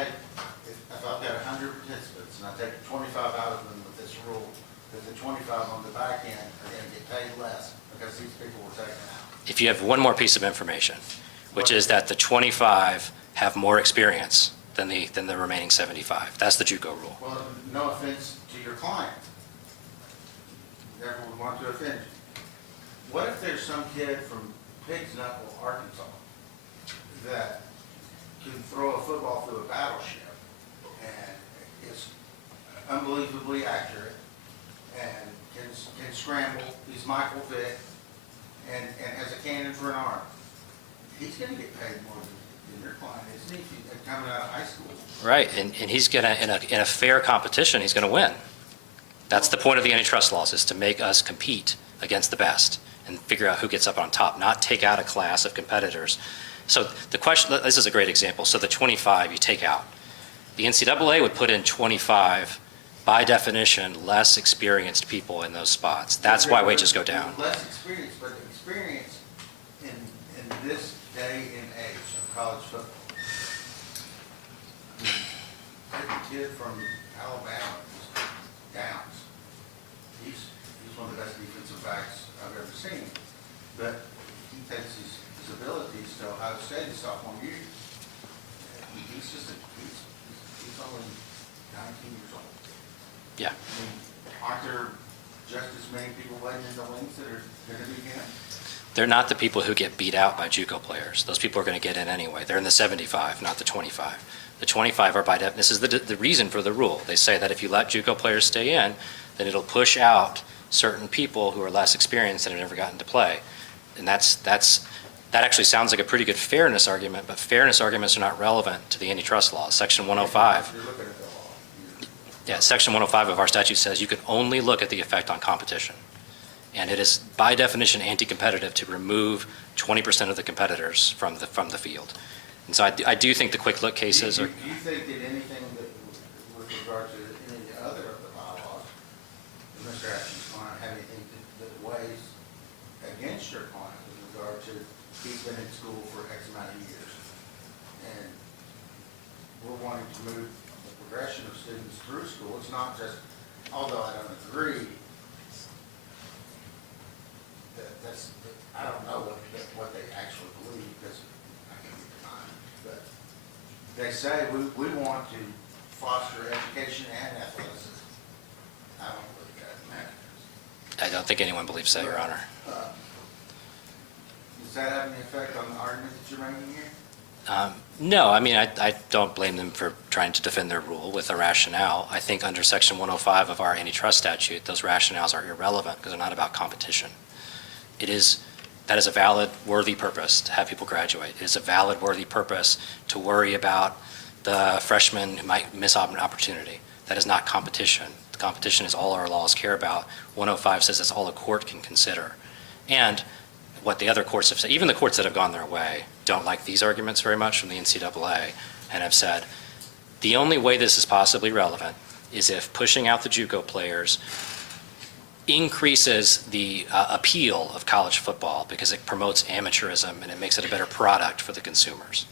got 100 participants and I take 25 out of them with this rule, that the 25 on the back end are going to get paid less because these people were taken out. if you have one more piece of information, which is that the 25 have more experience than the remaining 75. That's the JUCO rule. Well, no offense to your client. Never would want to offend you. What if there's some kid from Pig's Knuckle, Arkansas, that can throw a football through a battleship and is unbelievably accurate and can scramble, he's Michael Vick, and has a cannon for an arm? He's going to get paid more than your client, isn't he, if he's coming out of high school? Right, and he's going to, in a fair competition, he's going to win. That's the point of the antitrust laws, is to make us compete against the best and figure out who gets up on top, not take out a class of competitors. So the question, this is a great example. So the 25 you take out. The NCAA would put in 25, by definition, less experienced people in those spots. That's why wages go down. Less experience, but experience in this day and age of college football. Take a kid from Alabama, Downs. He's one of the best defensive backs I've ever seen. But he takes his abilities to Ohio State his sophomore year. He's only 19 years old. Yeah. I mean, aren't there just as many people waiting in the wings that are going to be him? They're not the people who get beat out by JUCO players. Those people are going to get in anyway. They're in the 75, not the 25. The 25 are by definition. This is the reason for the rule. They say that if you let JUCO players stay in, then it'll push out certain people who are less experienced and have never gotten to play. And that actually sounds like a pretty good fairness argument, but fairness arguments are not relevant to the antitrust law. Section 105. You're looking at the law. Yeah, Section 105 of our statute says you can only look at the effect on competition. And it is by definition anti-competitive to remove 20% of the competitors from the field. And so I do think the quick look cases are. Do you think that anything that, with regard to any other of the bylaws, Mr. Ashton's client have anything that weighs against your client with regard to he's been in school for X amount of years? And we're wanting to move the progression of students through school. It's not just, although I don't agree, I don't know what they actually believe, because I can't be defined, but they say we want to foster education and athleticism. I don't believe that matters. I don't think anyone believes so, Your Honor. Does that have any effect on the argument that you're making here? No, I mean, I don't blame them for trying to defend their rule with a rationale. I think under Section 105 of our antitrust statute, those rationales are irrelevant because they're not about competition. That is a valid, worthy purpose to have people graduate. It is a valid, worthy purpose to worry about the freshman who might miss an opportunity. That is not competition. The competition is all our laws care about. 105 says that's all a court can consider. And what the other courts have said, even the courts that have gone their way, don't like these arguments very much from the NCAA and have said, the only way this is possibly relevant is if pushing out the JUCO players increases the appeal of college football because it promotes amateurism and it makes it a better product for the consumers.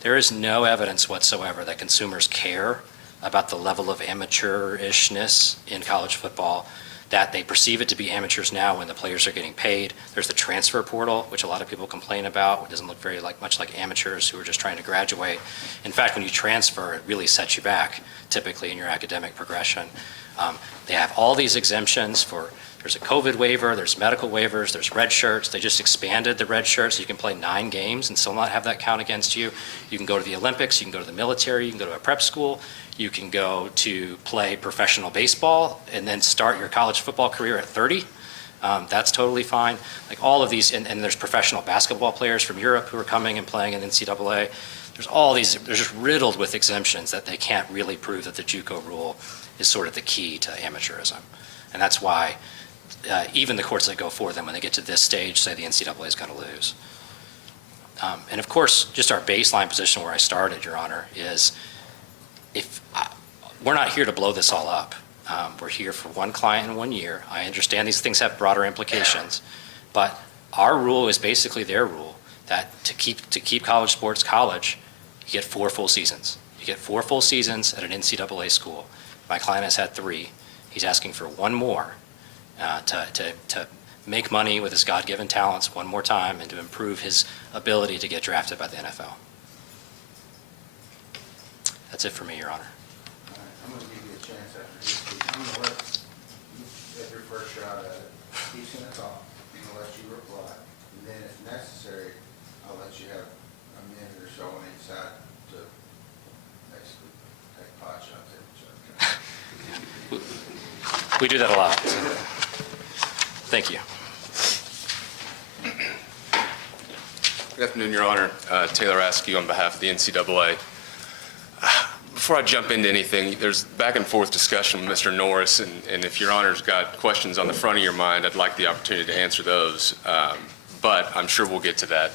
There is no evidence whatsoever that consumers care about the level of amateurishness in college football, that they perceive it to be amateurs now when the players are getting paid. There's the transfer portal, which a lot of people complain about. It doesn't look very much like amateurs who are just trying to graduate. In fact, when you transfer, it really sets you back, typically in your academic progression. They have all these exemptions there's a COVID waiver, there's medical waivers, there's red shirts. They just expanded the red shirts so you can play 9 games and still not have that count against you. You can go to the Olympics, you can go to the military, you can go to a prep school, you can go to play professional baseball and then start your college football career at 30. That's totally fine. Like all of these, and there's professional basketball players from Europe who are coming and playing in NCAA. There's all these, they're just riddled with exemptions that they can't really prove that the JUCO rule is sort of the key to amateurism. And that's why even the courts that go for them when they get to this stage say the NCAA is going to lose. And of course, just our baseline position where I started, Your Honor, is we're not here to blow this all up. We're here for one client in 1 year. I understand these things have broader implications, but our rule is basically their rule, that to keep college sports college, you get 4 full seasons. You get 4 full seasons at an NCAA school. My client has had 3. He's asking for 1 more to make money with his God-given talents 1 more time and to improve his ability to get drafted by the NFL. That's it for me, Your Honor. All right, I'm going to give you a chance after this speech. I'm going to let you have your first shot at it. Keep saying it's off. I'm going to let you reply. And then if necessary, I'll let you have a minute or so on each side to basically take pot shots at each other. We do that a lot. Thank you. Good afternoon, Your Honor. Taylor Askew on behalf of the NCAA. Before I jump into anything, there's back and forth discussion with Mr. Norris, and if Your Honor's got questions on the front of your mind, I'd like the opportunity to answer those, but I'm sure we'll get to that.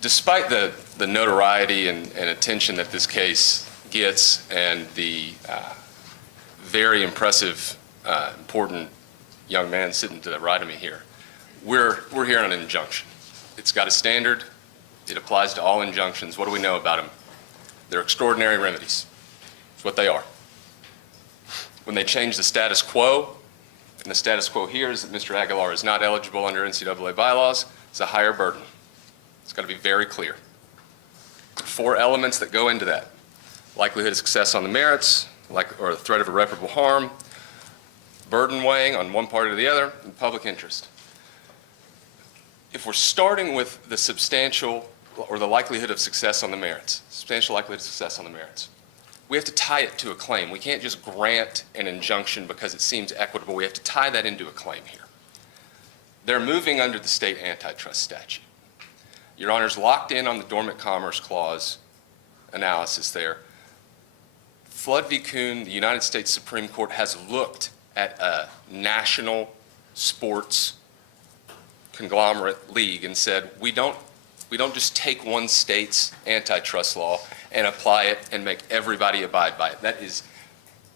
Despite the notoriety and attention that this case gets and the very impressive, important young man sitting to the right of me here, we're here on an injunction. It's got a standard. It applies to all injunctions. What do we know about them? They're extraordinary remedies. That's what they are. When they change the status quo, and the status quo here is that Mr. Aguilar is not eligible under NCAA bylaws, it's a higher burden. It's got to be very clear. 4 elements that go into that: likelihood of success on the merits, or the threat of irreparable harm, burden weighing on one part or the other, and public interest. If we're starting with the substantial or the likelihood of success on the merits, substantial likelihood of success on the merits, we have to tie it to a claim. We can't just grant an injunction because it seems equitable. We have to tie that into a claim here. They're moving under the state antitrust statute. Your Honor's locked in on the Dormant Commerce Clause analysis there. Flood v. Kuhn, the United States Supreme Court has looked at a national sports conglomerate league and said, we don't just take one state's antitrust law and apply it and make everybody abide by it. That is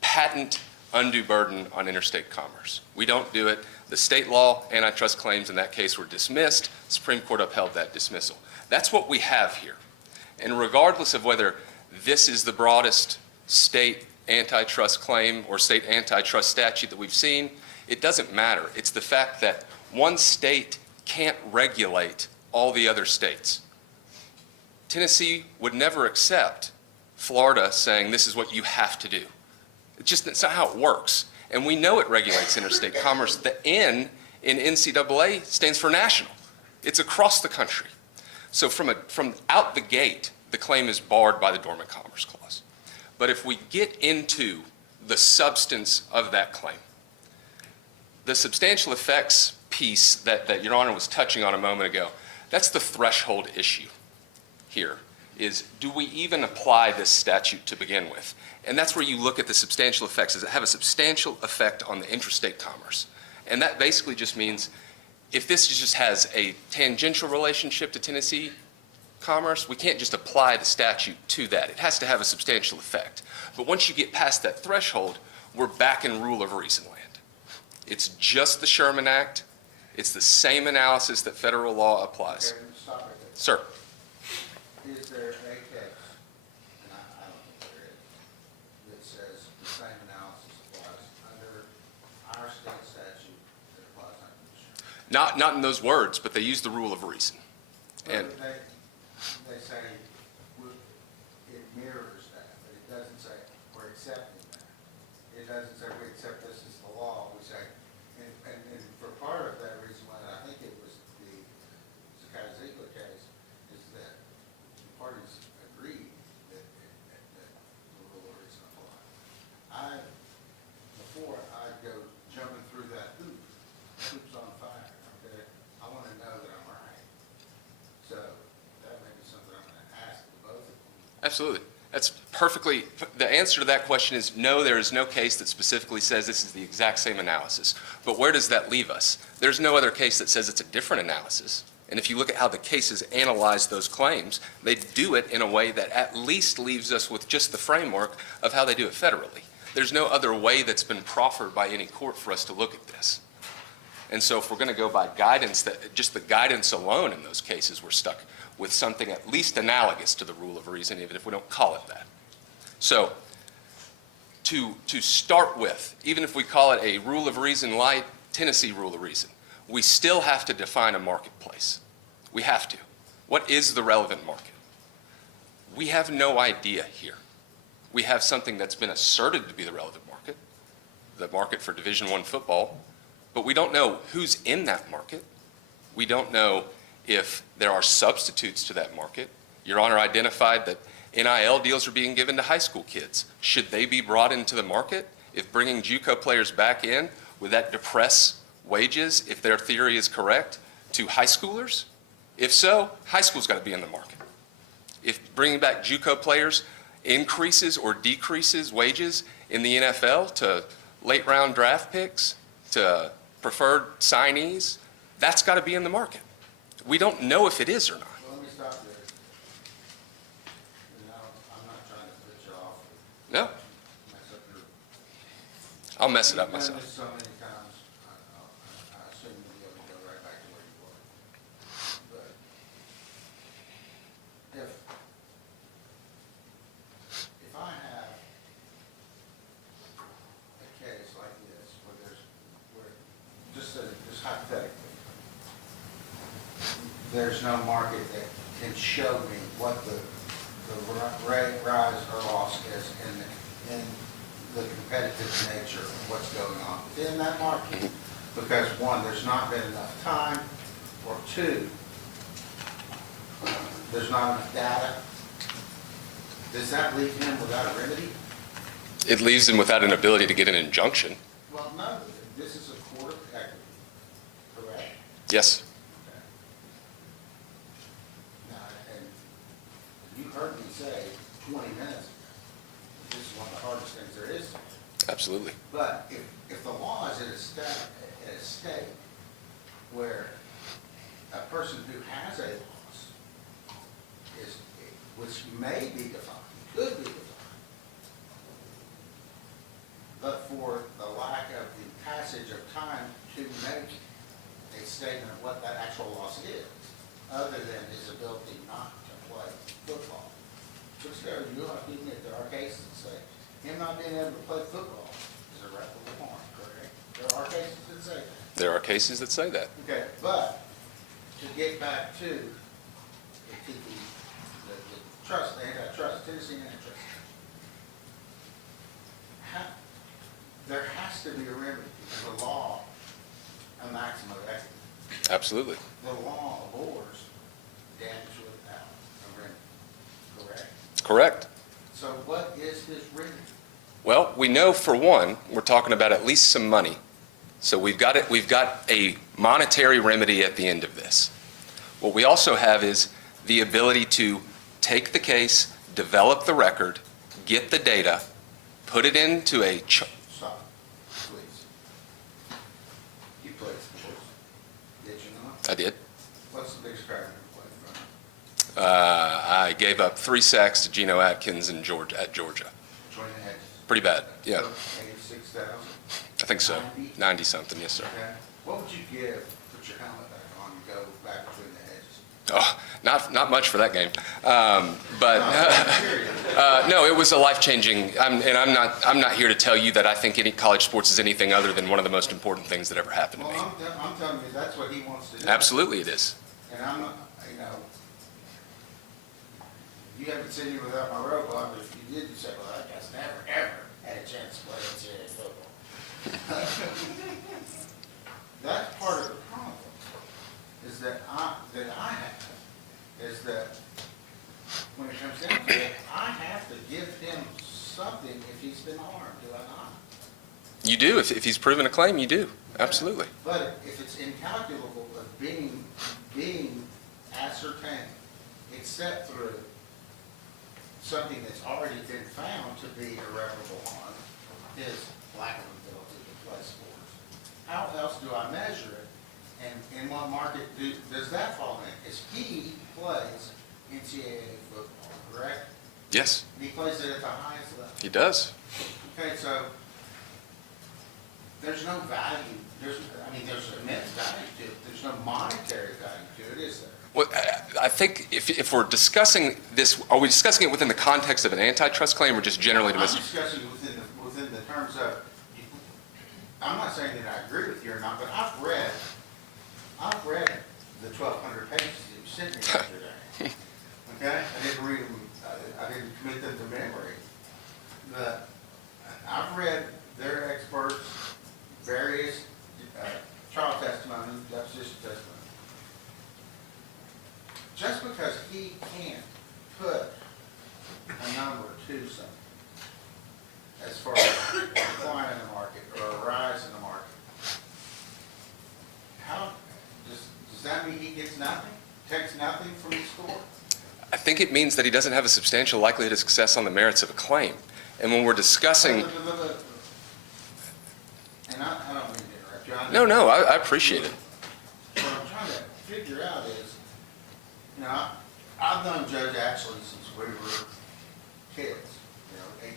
patent undue burden on interstate commerce. We don't do it. The state law antitrust claims in that case were dismissed. The Supreme Court upheld that dismissal. That's what we have here. And regardless of whether this is the broadest state antitrust claim or state antitrust statute that we've seen, it doesn't matter. It's the fact that one state can't regulate all the other states. Tennessee would never accept Florida saying this is what you have to do. It's not how it works. And we know it regulates interstate commerce. The N in NCAA stands for national. It's across the country. So from out the gate, the claim is barred by the Dormant Commerce Clause. But if we get into the substance of that claim, the substantial effects piece that Your Honor was touching on a moment ago, that's the threshold issue here, is do we even apply this statute to begin with? And that's where you look at the substantial effects. Does it have a substantial effect on the interstate commerce? And that basically just means if this just has a tangential relationship to Tennessee commerce, we can't just apply the statute to that. It has to have a substantial effect. But once you get past that threshold, we're back in rule of reason land. It's just the Sherman Act. It's the same analysis that federal law applies. Okay, stop right there. Sir, Is there a case, and I don't think there is, that says the same analysis applies under our state statute that applies under the Sherman? not in those words, but they use the rule of reason. And They say it mirrors that, but it doesn't say we're accepting that. It doesn't say we accept this as the law. We say, and for part of that reason why I think it was the Ziegler case is that the parties agreed that the rule of reason applied. Before I go jumping through that hoop's on fire, okay? I want to know that I'm right. So that may be something I'm going to ask both of them. absolutely. That's perfectly, the answer to that question is no, there is no case that specifically says this is the exact same analysis. But where does that leave us? There's no other case that says it's a different analysis. And if you look at how the cases analyze those claims, they do it in a way that at least leaves us with just the framework of how they do it federally. There's no other way that's been proffered by any court for us to look at this. And so if we're going to go by guidance, that just the guidance alone in those cases, we're stuck with something at least analogous to the rule of reason, even if we don't call it that. So to start with, even if we call it a rule of reason light, Tennessee rule of reason, we still have to define a marketplace. We have to. What is the relevant market? We have no idea here. We have something that's been asserted to be the relevant market, the market for Division I football, but we don't know who's in that market. We don't know if there are substitutes to that market. Your Honor identified that NIL deals are being given to high school kids. Should they be brought into the market? If bringing JUCO players back in, would that depress wages, if their theory is correct, to high schoolers? If so, high school's got to be in the market. If bringing back JUCO players increases or decreases wages in the NFL to late round draft picks, to preferred signees, that's got to be in the market. We don't know if it is or not. Well, let me stop there. You know, I'm not trying to put you off. No, Mess up your. I'll mess it up You've done myself. this so many times, I assume you'll be able to go right back to where you were. But if I have a case like this, where just hypothetically, there's no market that can show me what the rise or loss is in the competitive nature of what's going on within that market. Because one, there's not been enough time, or two, there's not enough data. Does that leave him without a remedy? It leaves them without an ability to get an injunction. Well, no, this is a court of equity, correct? Yes. Now, and you heard me say 20 minutes ago, this is one of the hardest things there is. Absolutely. But if the law is at a state where a person who has a loss is, which may be defined, could be defined, but for the lack of the passage of time to make a statement of what that actual loss is, other than his ability not to play football. Which you have to admit, there are cases that say him not being able to play football is irreparable harm, correct? There are cases that say that. There are cases that say that. Okay, but to get back to the trust, the antitrust, Tennessee antitrust, there has to be a remedy, because the law, a maximum of equity. Absolutely. The law abhors damage without a remedy, correct? Correct. So what is his remedy? Well, we know for one, we're talking about at least some money. So we've got a monetary remedy at the end of this. What we also have is the ability to take the case, develop the record, get the data, put it into a Stop, please. You played sports, did you not? I did. What's the biggest crowd you played in front of? I gave up 3 sacks to Geno Atkins at Georgia. Between the hedges. Pretty bad, yeah. 86,000? I think so. 90-something, yes, sir. Okay. What would you give, put your helmet back on and go back between the hedges? Oh, not much for that game. But Serious. no, it was a life-changing, and I'm not here to tell you that I think any college sports is anything other than one of the most important things that ever happened to me. Well, I'm telling you, that's what he wants to do. Absolutely it is. And I'm not, you haven't seen me without my robot, but if you did, you say, well, that guy's never, ever had a chance to play NCAA football. That's part of the problem, is that I have, is that when it comes down to it, I have to give him something if he's been harmed, do I not? You do. If he's proven a claim, you do. Absolutely. But if it's incalculable of being ascertained, except through something that's already been found to be irreparable harm, is lack of ability to play sports. How else do I measure it? And in what market does that fall in? Is he plays NCAA football, correct? Yes, And he plays it at the highest level. he does. Okay, so there's no value, there's immense value to it. There's no monetary value to it, is there? Well, I think if we're discussing this, are we discussing it within the context of an antitrust claim or just generally I'm domestic? discussing within the terms of, I'm not saying that I agree with you or not, but I've read the 1,200 pages that you sent me yesterday. Okay? I didn't read them, I didn't commit them to memory. But I've read their experts, various trial testimony, deposition testimony. Just because he can't put a number to something, as far as a decline in the market or a rise in the market, how, does that mean he gets nothing, takes nothing from the score? I think it means that he doesn't have a substantial likelihood of success on the merits of a claim. And when we're discussing, And I don't mean to interrupt you. no, I appreciate it. What I'm trying to figure out is, I've known Judge Ashley since we were kids, 18.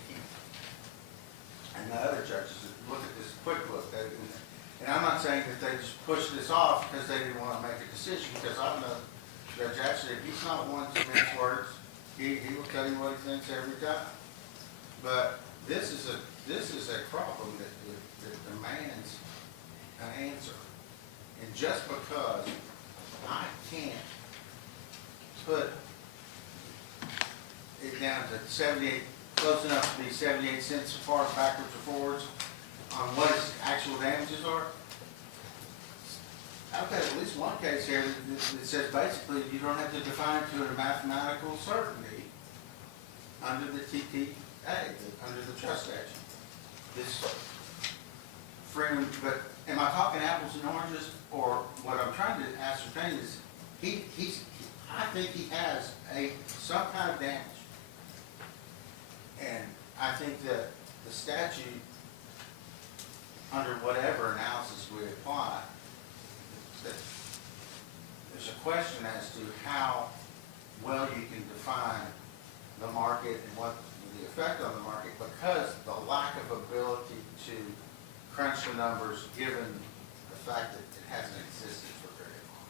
And the other judges that look at this quick look, and I'm not saying that they just pushed this off because they didn't want to make a decision, because I know Judge Ashley, if he's not one to mince words, he will tell you what he thinks every time. But this is a problem that demands an answer. And just because I can't put it down to 78, close enough to be 78 cents as far as backwards or forwards on what his actual damages are. I've got at least one case here that says basically you don't have to define it to a mathematical certainty under the TTA, under the trust statute. This freedom, but am I talking apples and oranges, or what I'm trying to ascertain is I think he has some kind of damage. And I think that the statute under whatever analysis we apply, that there's a question as to how well you can define the market and what the effect on the market, because the lack of ability to crunch the numbers, given the fact that it hasn't existed for very long.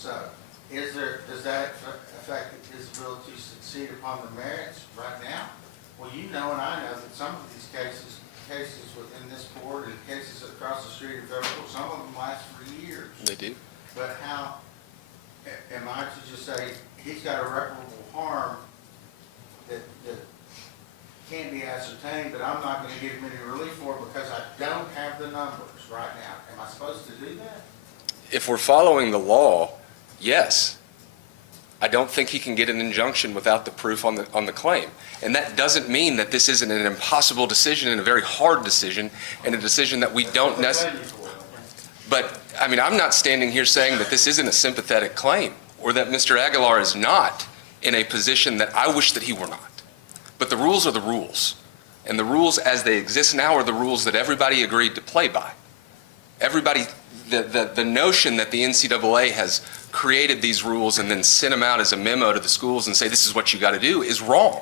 So, does that affect his ability to succeed upon the merits right now? Well, you know and I know that some of these cases within this court and cases across the street in federal court, some of them last for years. They do. But how, am I to just say, he's got irreparable harm that can't be ascertained, but I'm not gonna give him any relief for it because I don't have the numbers right now? Am I supposed to do that? If we're following the law, yes. I don't think he can get an injunction without the proof on the claim. And that doesn't mean that this isn't an impossible decision and a very hard decision and a decision that we don't necessarily. But, I mean, I'm not standing here saying that this isn't a sympathetic claim or that Mr. Aguilar is not in a position that I wish that he were not. But the rules are the rules. And the rules as they exist now are the rules that everybody agreed to play by. Everybody, the notion that the NCAA has created these rules and then sent them out as a memo to the schools and say this is what you got to do is wrong.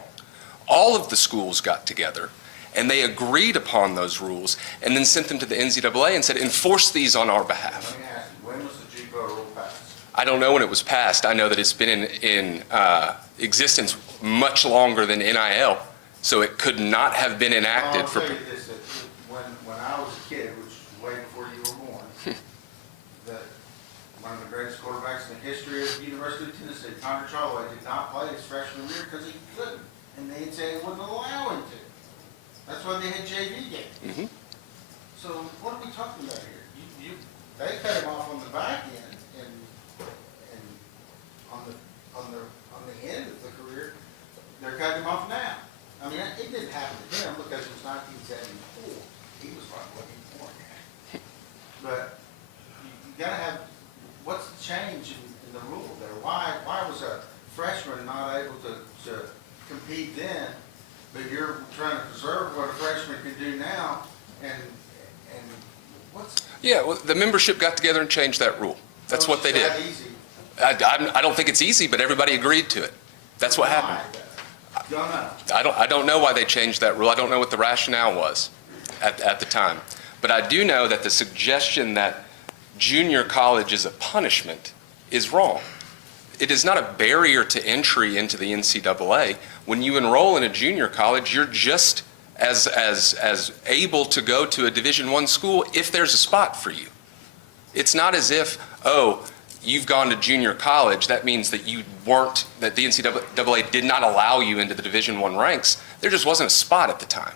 All of the schools got together and they agreed upon those rules and then sent them to the NCAA and said enforce these on our behalf. Let me ask you, when was the JUCO rule passed? I don't know when it was passed. I know that it's been in existence much longer than NIL, so it could not have been enacted I'll for. tell you this, that when I was a kid, which was way before you were born, that one of the greatest quarterbacks in the history of the University of Tennessee, Connor Charlway, did not play his freshman year because he couldn't, and the NCAA wouldn't allow him to. That's why they had JV games. Mhm. So what are we talking about here? They cut him off on the back end, and on the end of the career, they're cutting him off now. I mean, it didn't happen to him because it was 1974. He was probably looking for it. But you gotta have, what's the change in the rule there? Why was a freshman not able to compete then, but you're trying to preserve what a freshman can do now, and what's? Yeah, well, the membership got together and changed that rule. That's what they did. That easy. I don't think it's easy, but everybody agreed to it. That's what happened. Don't know. I don't know why they changed that rule. I don't know what the rationale was at the time. But I do know that the suggestion that junior college is a punishment is wrong. It is not a barrier to entry into the NCAA. When you enroll in a junior college, you're just as able to go to a Division I school if there's a spot for you. It's not as if, oh, you've gone to junior college, that means that that the NCAA did not allow you into the Division I ranks. There just wasn't a spot at the time.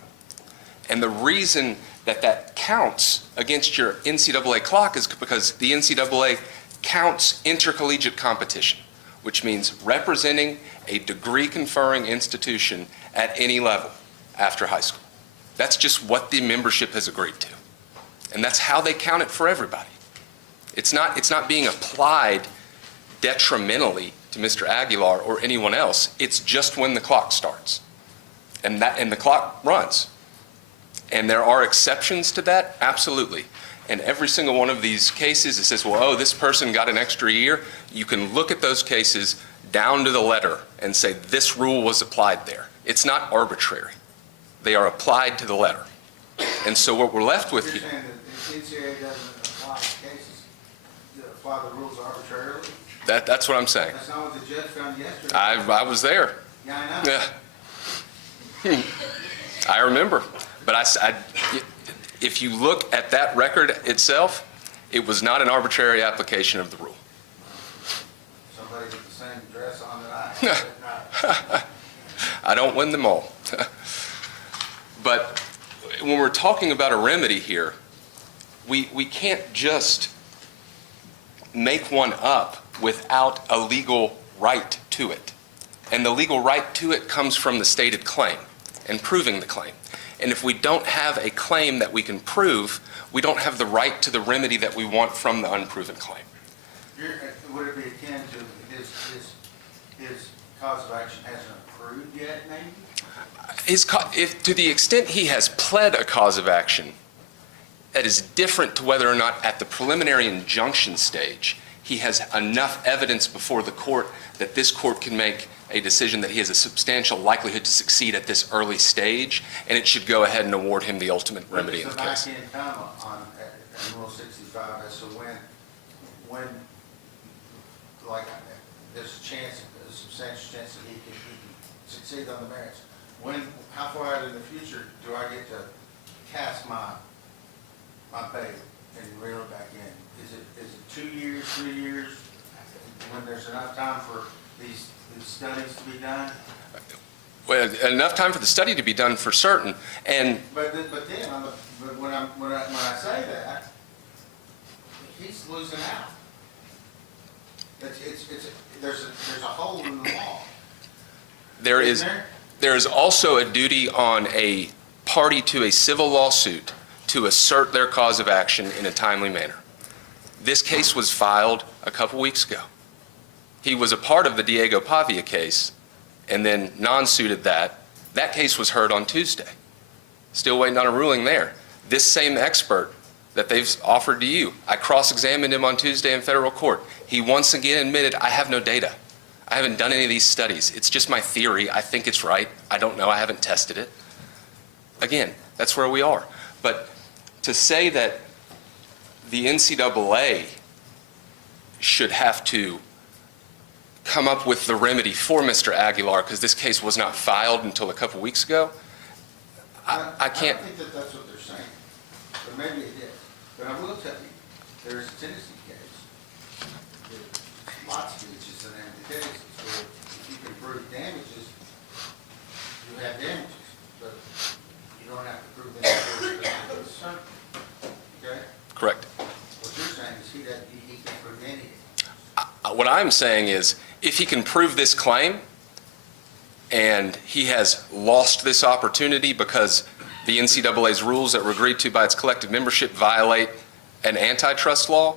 And the reason that counts against your NCAA clock is because the NCAA counts intercollegiate competition, which means representing a degree-conferring institution at any level after high school. That's just what the membership has agreed to. And that's how they count it for everybody. It's not being applied detrimentally to Mr. Aguilar or anyone else. It's just when the clock starts. And the clock runs. And there are exceptions to that, absolutely. And every single one of these cases, it says, well, oh, this person got an extra year. You can look at those cases down to the letter and say this rule was applied there. It's not arbitrary. They are applied to the letter. And so what we're left with You're here. saying that the NCAA doesn't apply cases, apply the rules arbitrarily? That's what I'm saying. That's not what the judge found yesterday. I was there. Yeah, I know. Yeah. I remember. But if you look at that record itself, it was not an arbitrary application of the rule. Somebody with the same dress on that I had. I don't win them all. But when we're talking about a remedy here, we can't just make one up without a legal right to it. And the legal right to it comes from the stated claim and proving the claim. And if we don't have a claim that we can prove, we don't have the right to the remedy that we want from the unproven claim. Would it be akin to his cause of action hasn't approved yet, maybe? To the extent he has pled a cause of action, that is different to whether or not at the preliminary injunction stage he has enough evidence before the court that this court can make a decision that he has a substantial likelihood to succeed at this early stage, and it should go ahead and award him the ultimate remedy in the case. There's a back-end time at Rule 65 as to when, like, there's a substantial chance that he can succeed on the merits. How far out in the future do I get to cast my bait and reel it back in? Is it 2 years, 3 years, when there's enough time for these studies to be done? Well, enough time for the study to be done for certain, and But then, when I say that, he's losing out. There's a hole in the law. there Isn't is there? there is also a duty on a party to a civil lawsuit to assert their cause of action in a timely manner. This case was filed a couple weeks ago. He was a part of the Diego Pavia case and then non-suited that. That case was heard on Tuesday. Still waiting on a ruling there. This same expert that they've offered to you, I cross-examined him on Tuesday in federal court. He once again admitted, I have no data. I haven't done any of these studies. It's just my theory. I think it's right. I don't know. I haven't tested it. Again, that's where we are. But to say that the NCAA should have to come up with the remedy for Mr. Aguilar because this case was not filed until a couple weeks ago, I can't. I don't think that that's what they're saying, but maybe it is. But I will tell you, there's a Tennessee case, lots of cases and anti-cases, where if you can prove damages, you have damages, but you don't have to prove them. Okay? Correct. What you're saying is he can prove anything. What I'm saying is, if he can prove this claim, and he has lost this opportunity because the NCAA's rules that were agreed to by its collective membership violate an antitrust law,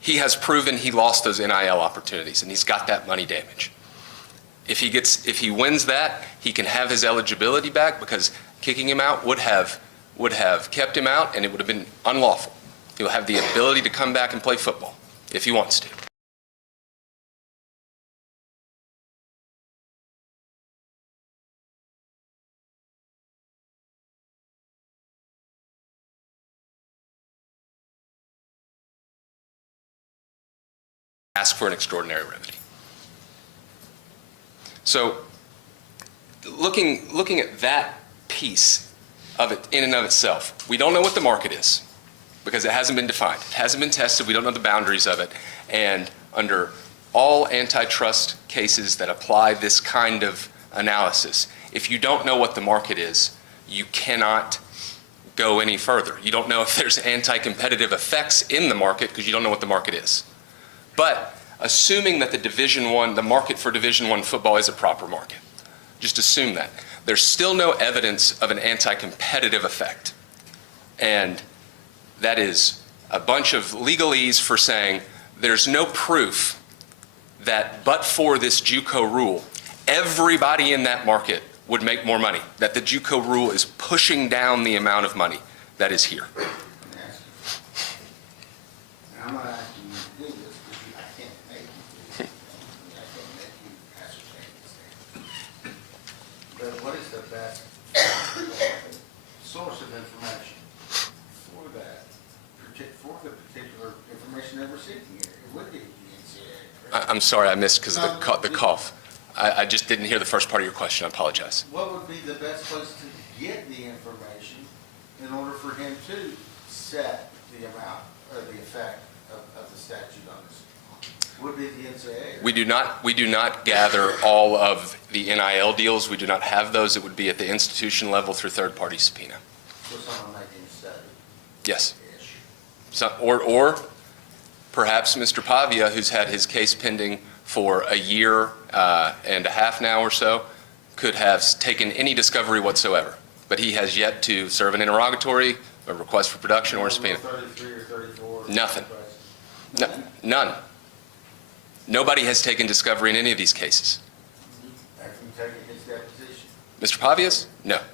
he has proven he lost those NIL opportunities, and he's got that money damage. If he wins that, he can have his eligibility back because kicking him out would have kept him out, and it would have been unlawful. He'll have the ability to come back and play football if he wants to. Ask for an extraordinary remedy. So looking at that piece of it in and of itself, we don't know what the market is because it hasn't been defined. It hasn't been tested. We don't know the boundaries of it. And under all antitrust cases that apply this kind of analysis, if you don't know what the market is, you cannot go any further. You don't know if there's anti-competitive effects in the market because you don't know what the market is. But assuming that the market for Division I football is a proper market, just assume that. There's still no evidence of an anti-competitive effect. And that is a bunch of legalese for saying there's no proof that but for this JUCO rule, everybody in that market would make more money, that the JUCO rule is pushing down the amount of money that is here. And I'm not asking you to do this because I can't make you do this. I can't make you ascertain this thing. But what is the best source of information for that, for the particular information that we're seeking here? It would be the NCAA. I'm sorry, I missed because of the cough. I just didn't hear the first part of your question. I apologize. What would be the best place to get the information in order for him to set the amount or the effect of the statute on this? Would be the NCAA. We do not gather all of the NIL deals. We do not have those. It would be at the institution level through third-party subpoena. So someone making a study. Yes. Ish. So, or perhaps Mr. Pavia, who's had his case pending for a year and a half now or so, could have taken any discovery whatsoever. But he has yet to serve an interrogatory, a request for production, or a subpoena. 33 or 34. Nothing. None. Nobody has taken discovery in any of these cases. Have you taken his deposition? Mr. Pavia's? No. Have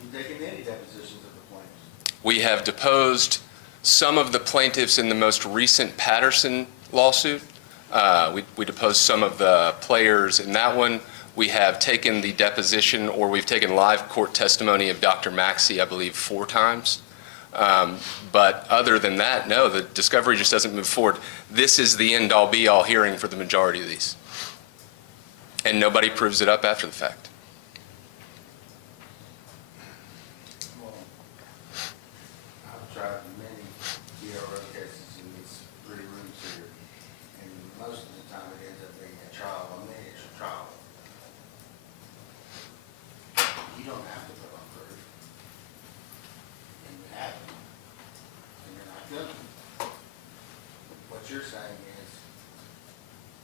you taken any depositions of the plaintiffs? We have deposed some of the plaintiffs in the most recent Patterson lawsuit. We deposed some of the players in that one. We have taken the deposition, or we've taken live court testimony of Dr. Maxey, I believe, 4 times. But other than that, no, the discovery just doesn't move forward. This is the end-all be-all hearing for the majority of these. And nobody proves it up after the fact. Well, I've tried many DRO cases in these 3 rooms here, and most of the time it ends up being a trial, a miniature trial. You don't have to put on proof. And you haven't. And you're not gonna. What you're saying is,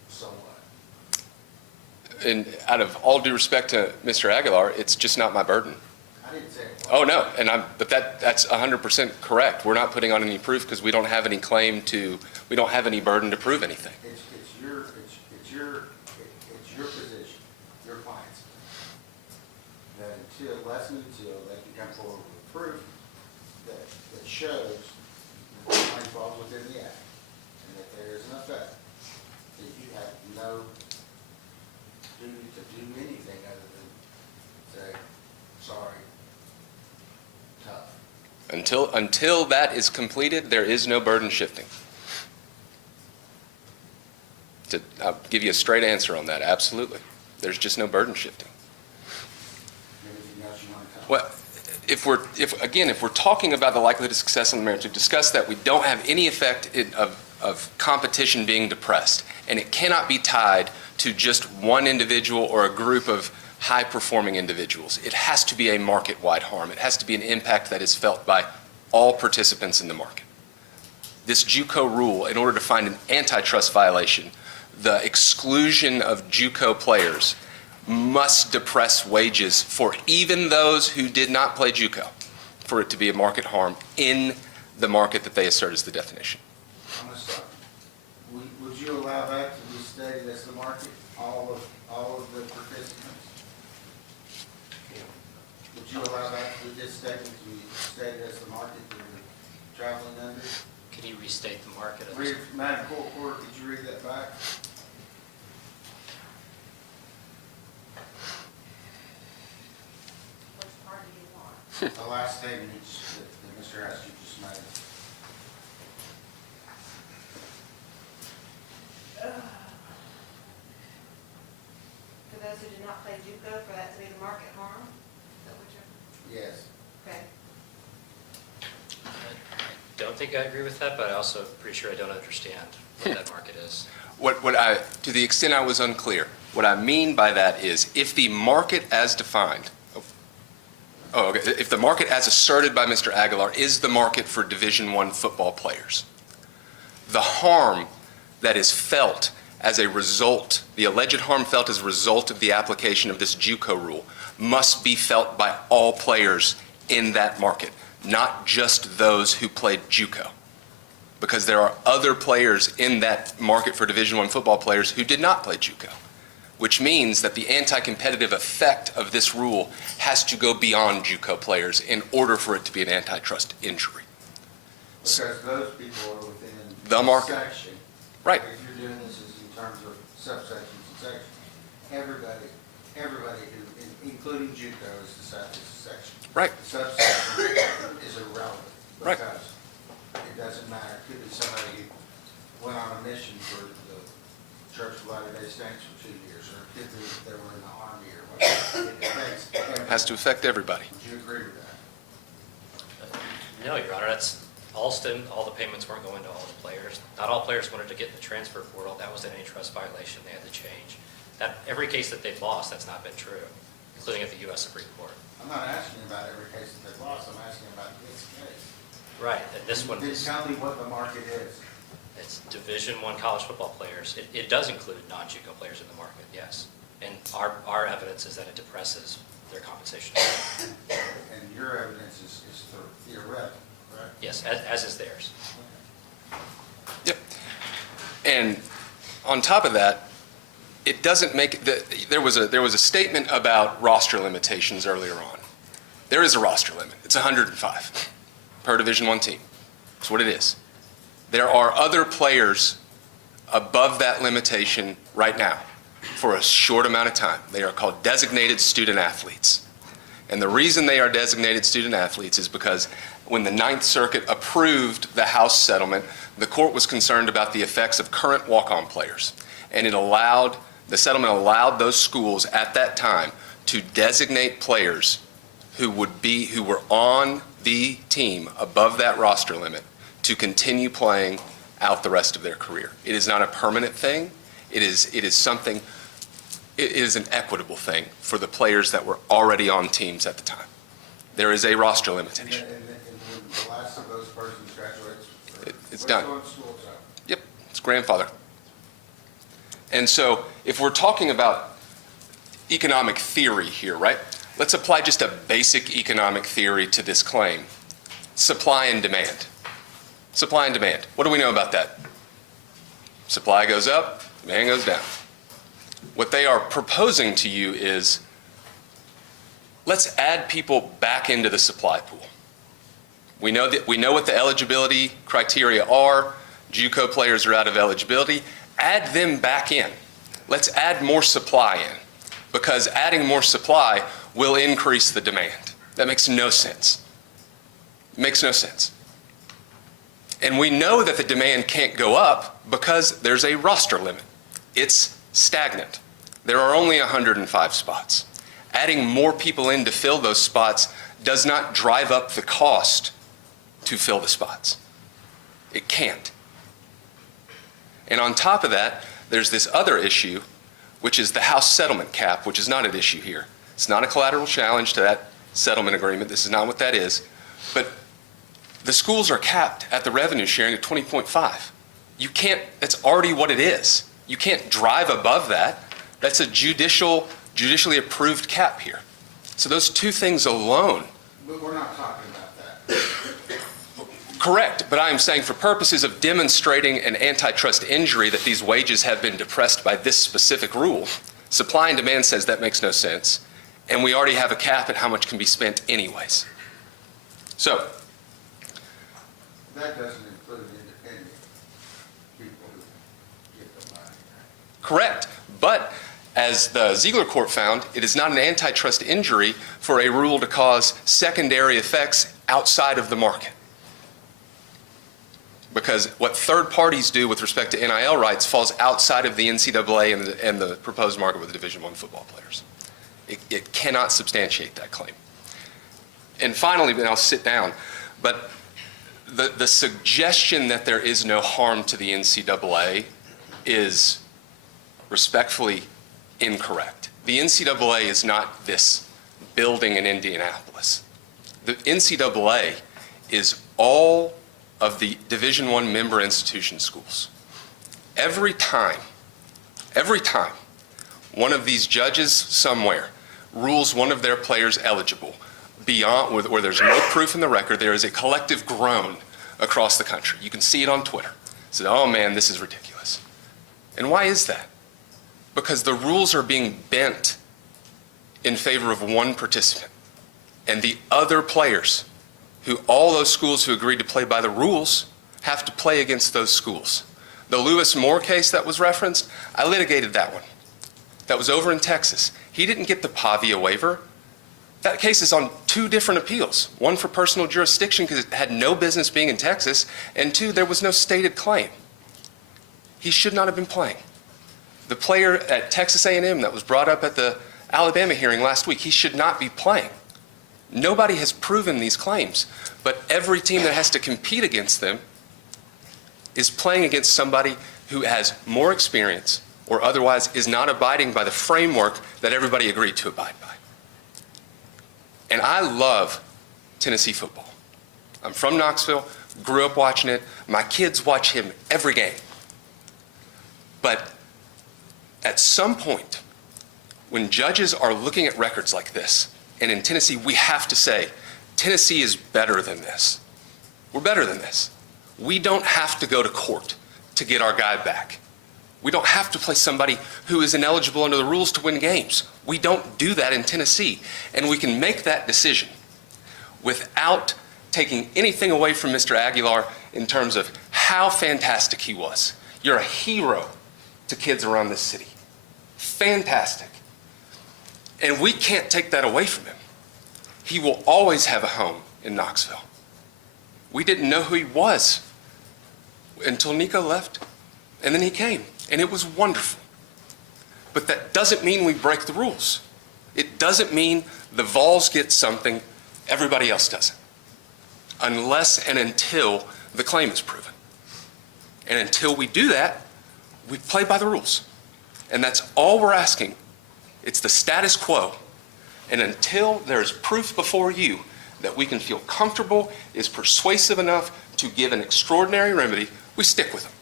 so what? And out of all due respect to Mr. Aguilar, it's just not my burden. I didn't say it was. Oh, no, but that's 100% correct. We're not putting on any proof because we don't have any claim to, we don't have any burden to prove anything. It's your position, your client's, that unless and until they can come forward with proof that shows that the claim falls within the act, and that there is an effect, that you have no duty to do anything other than say, sorry, tough. Until that is completed, there is no burden shifting. I'll give you a straight answer on that, absolutely. There's just no burden shifting. Anything else you want to comment? Well, if we're talking about the likelihood of success on the merits, we've discussed that we don't have any effect of competition being depressed, and it cannot be tied to just one individual or a group of high-performing individuals. It has to be a market-wide harm. It has to be an impact that is felt by all participants in the market. This JUCO rule, in order to find an antitrust violation, the exclusion of JUCO players must depress wages for even those who did not play JUCO, for it to be a market harm in the market that they assert as the definition. I'm going to stop. Would you allow that to be stated as the market, all of the participants? Would you allow that to this statement to be stated as the market that we're traveling under? Can you restate the market? Read, Madam Court Reporter, could you read that back? Which part do you want? The last statement that Mr. Astor just made. For those who did not play JUCO, for that to be the market harm? Is that what you're, Yes. okay. I don't think I agree with that, but I also pretty sure I don't understand what that market is. To the extent I was unclear, what I mean by that is if the market as defined, if the market as asserted by Mr. Aguilar is the market for Division I football players, the harm that is felt as a result, the alleged harm felt as a result of the application of this JUCO rule must be felt by all players in that market, not just those who played JUCO. Because there are other players in that market for Division I football players who did not play JUCO, which means that the anti-competitive effect of this rule has to go beyond JUCO players in order for it to be an antitrust injury. Because those people are within The market. section. Right. If you're doing this is in terms of subsections and sections, everybody who, including JUCO, is the section. Right. The subsection is irrelevant. Right. Because it doesn't matter. It could be somebody who went on a mission for the Church of Latter-day Saints for 2 years, or it could be they were in the Army or whatever. It affects everybody. Has to affect everybody. Would you agree with that? No, Your Honor, that's Alston, all the payments weren't going to all the players. Not all players wanted to get in the transfer portal. That was an antitrust violation. They had to change. Every case that they've lost, that's not been true, including at the U.S. Supreme Court. I'm not asking about every case that they've lost. I'm asking about this case. Right, and this one Then is, tell me what the market is. it's Division I college football players. It does include non-JUCO players in the market, yes. And our evidence is that it depresses their compensation. And your evidence is theoretical, correct? Yes, as is theirs. Yep. And on top of that, it doesn't make, there was a statement about roster limitations earlier on. There is a roster limit. It's 105. per Division I team. That's what it is. There are other players above that limitation right now for a short amount of time. They are called designated student athletes. And the reason they are designated student athletes is because when the Ninth Circuit approved the House settlement, the court was concerned about the effects of current walk-on players. And the settlement allowed those schools at that time to designate players who were on the team above that roster limit to continue playing out the rest of their career. It is not a permanent thing. It is an equitable thing for the players that were already on teams at the time. There is a roster limitation. And when the last of those persons graduates? It's done. When school's up? Yep, it's grandfather. And so if we're talking about economic theory here, right? Let's apply just a basic economic theory to this claim. Supply and demand. Supply and demand. What do we know about that? Supply goes up, demand goes down. What they are proposing to you is, let's add people back into the supply pool. We know what the eligibility criteria are. JUCO players are out of eligibility. Add them back in. Let's add more supply in, because adding more supply will increase the demand. That makes no sense. It makes no sense. And we know that the demand can't go up because there's a roster limit. It's stagnant. There are only 105 spots. Adding more people in to fill those spots does not drive up the cost to fill the spots. It can't. And on top of that, there's this other issue, which is the House settlement cap, which is not an issue here. It's not a collateral challenge to that settlement agreement. This is not what that is. But the schools are capped at the revenue sharing at 20.5. You can't, that's already what it is. You can't drive above that. That's a judicially approved cap here. So those two things alone. But we're not talking about that. Correct, but I am saying for purposes of demonstrating an antitrust injury that these wages have been depressed by this specific rule, supply and demand says that makes no sense, and we already have a cap at how much can be spent anyways. So, That doesn't include independent people who get the money. correct, but as the Ziegler court found, it is not an antitrust injury for a rule to cause secondary effects outside of the market. Because what third parties do with respect to NIL rights falls outside of the NCAA and the proposed market with the Division I football players. It cannot substantiate that claim. And finally, then I'll sit down, but the suggestion that there is no harm to the NCAA is respectfully incorrect. The NCAA is not this building in Indianapolis. The NCAA is all of the Division I member institution schools. Every time one of these judges somewhere rules one of their players eligible, beyond where there's no proof in the record, there is a collective groan across the country. You can see it on Twitter. So, oh man, this is ridiculous. And why is that? Because the rules are being bent in favor of one participant. And the other players, all those schools who agreed to play by the rules, have to play against those schools. The Lewis Moore case that was referenced, I litigated that one. That was over in Texas. He didn't get the Pavia waiver. That case is on two different appeals. One for personal jurisdiction because it had no business being in Texas, and two, there was no stated claim. He should not have been playing. The player at Texas A&M that was brought up at the Alabama hearing last week, he should not be playing. Nobody has proven these claims, but every team that has to compete against them is playing against somebody who has more experience or otherwise is not abiding by the framework that everybody agreed to abide by. And I love Tennessee football. I'm from Knoxville, grew up watching it. My kids watch him every game. But at some point, when judges are looking at records like this, and in Tennessee, we have to say, Tennessee is better than this. We're better than this. We don't have to go to court to get our guy back. We don't have to play somebody who is ineligible under the rules to win games. We don't do that in Tennessee. And we can make that decision without taking anything away from Mr. Aguilar in terms of how fantastic he was. You're a hero to kids around this city. Fantastic. And we can't take that away from him. He will always have a home in Knoxville. We didn't know who he was until Nico left, and then he came, and it was wonderful. But that doesn't mean we break the rules. It doesn't mean the Vols get something everybody else doesn't, unless and until the claim is proven. And until we do that, we play by the rules. And that's all we're asking. It's the status quo. And until there's proof before you that we can feel comfortable is persuasive enough to give an extraordinary remedy, we stick with them.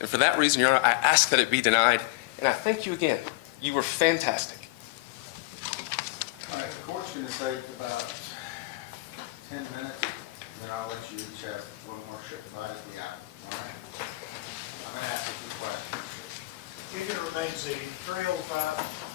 And for that reason, Your Honor, I ask that it be denied, and I thank you again. You were fantastic. All right, the court's going to take about 10 minutes, and then I'll let you each have one more ship bite at the apple, all right? I'm going to ask a few questions. You can remain seated. 305.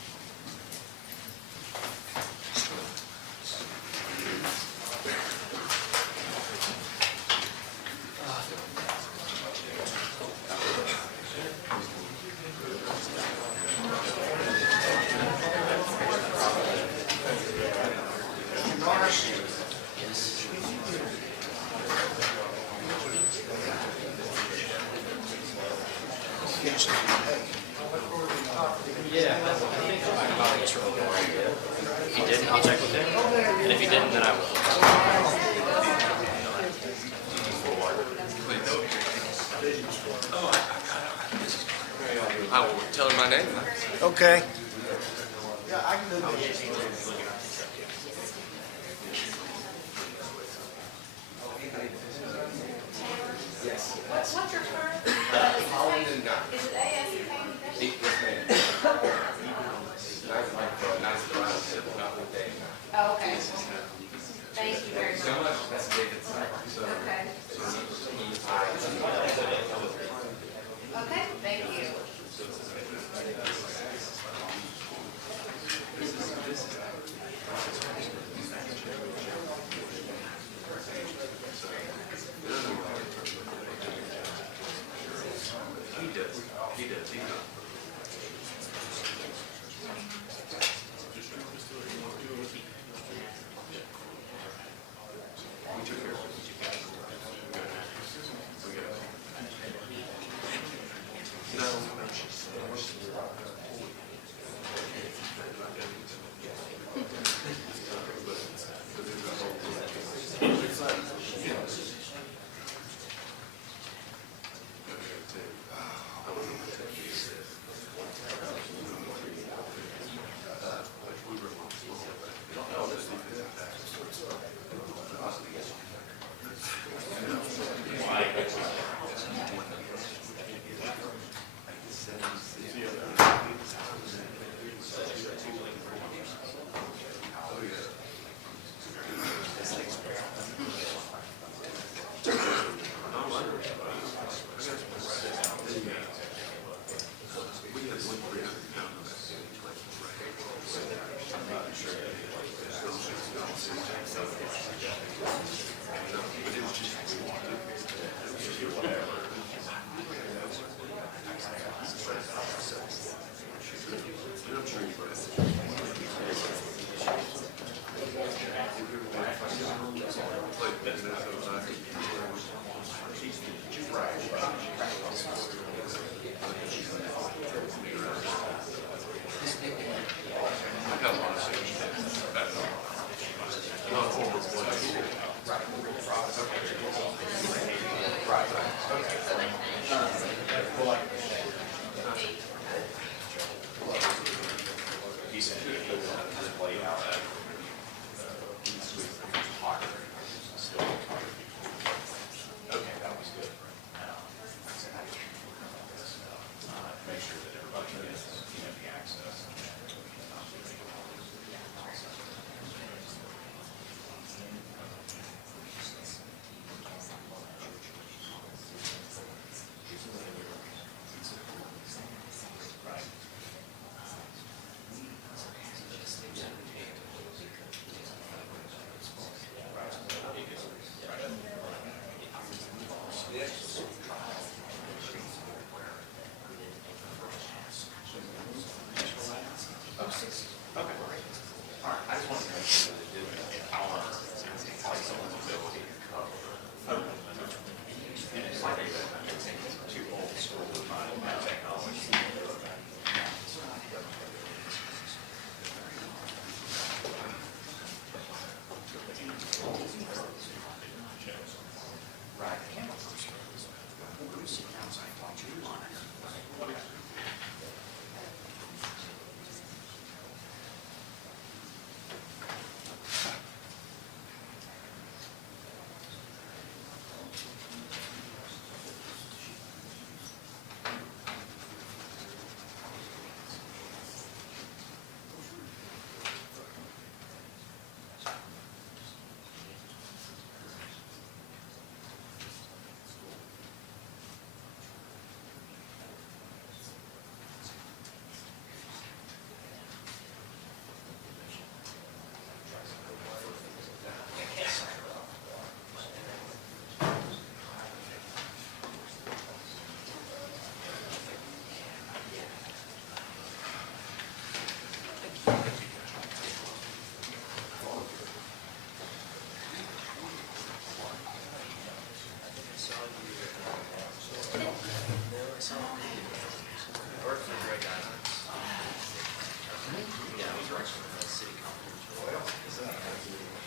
If he didn't, I'll check with him. And if he didn't, then I will. I will tell her my name. Okay. Yeah, I can do this. What's your firm? Is it Oh, okay. Thank you very much. Okay. Okay, thank you.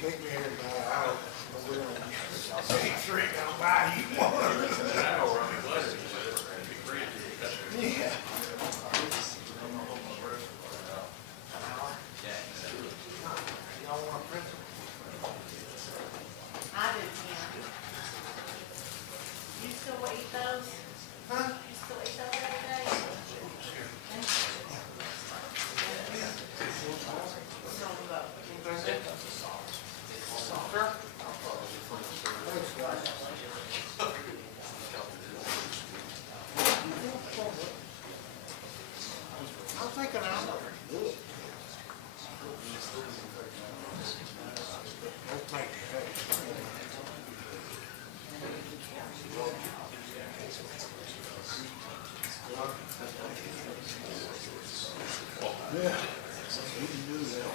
Meet me here in about an hour. We're gonna see three gonna buy you one. Yeah. Y'all want a pencil? I do, yeah. You still eat those? Huh? You still eat those every day? I'm thinking I'm good. Let's make it. Yeah. You can do that.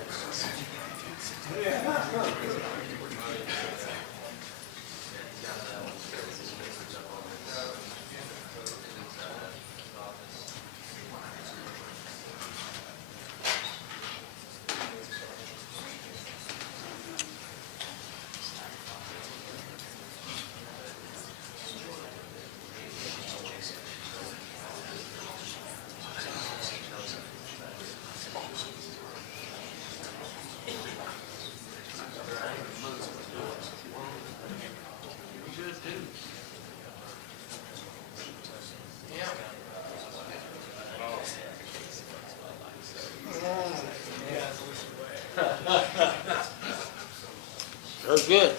Very good.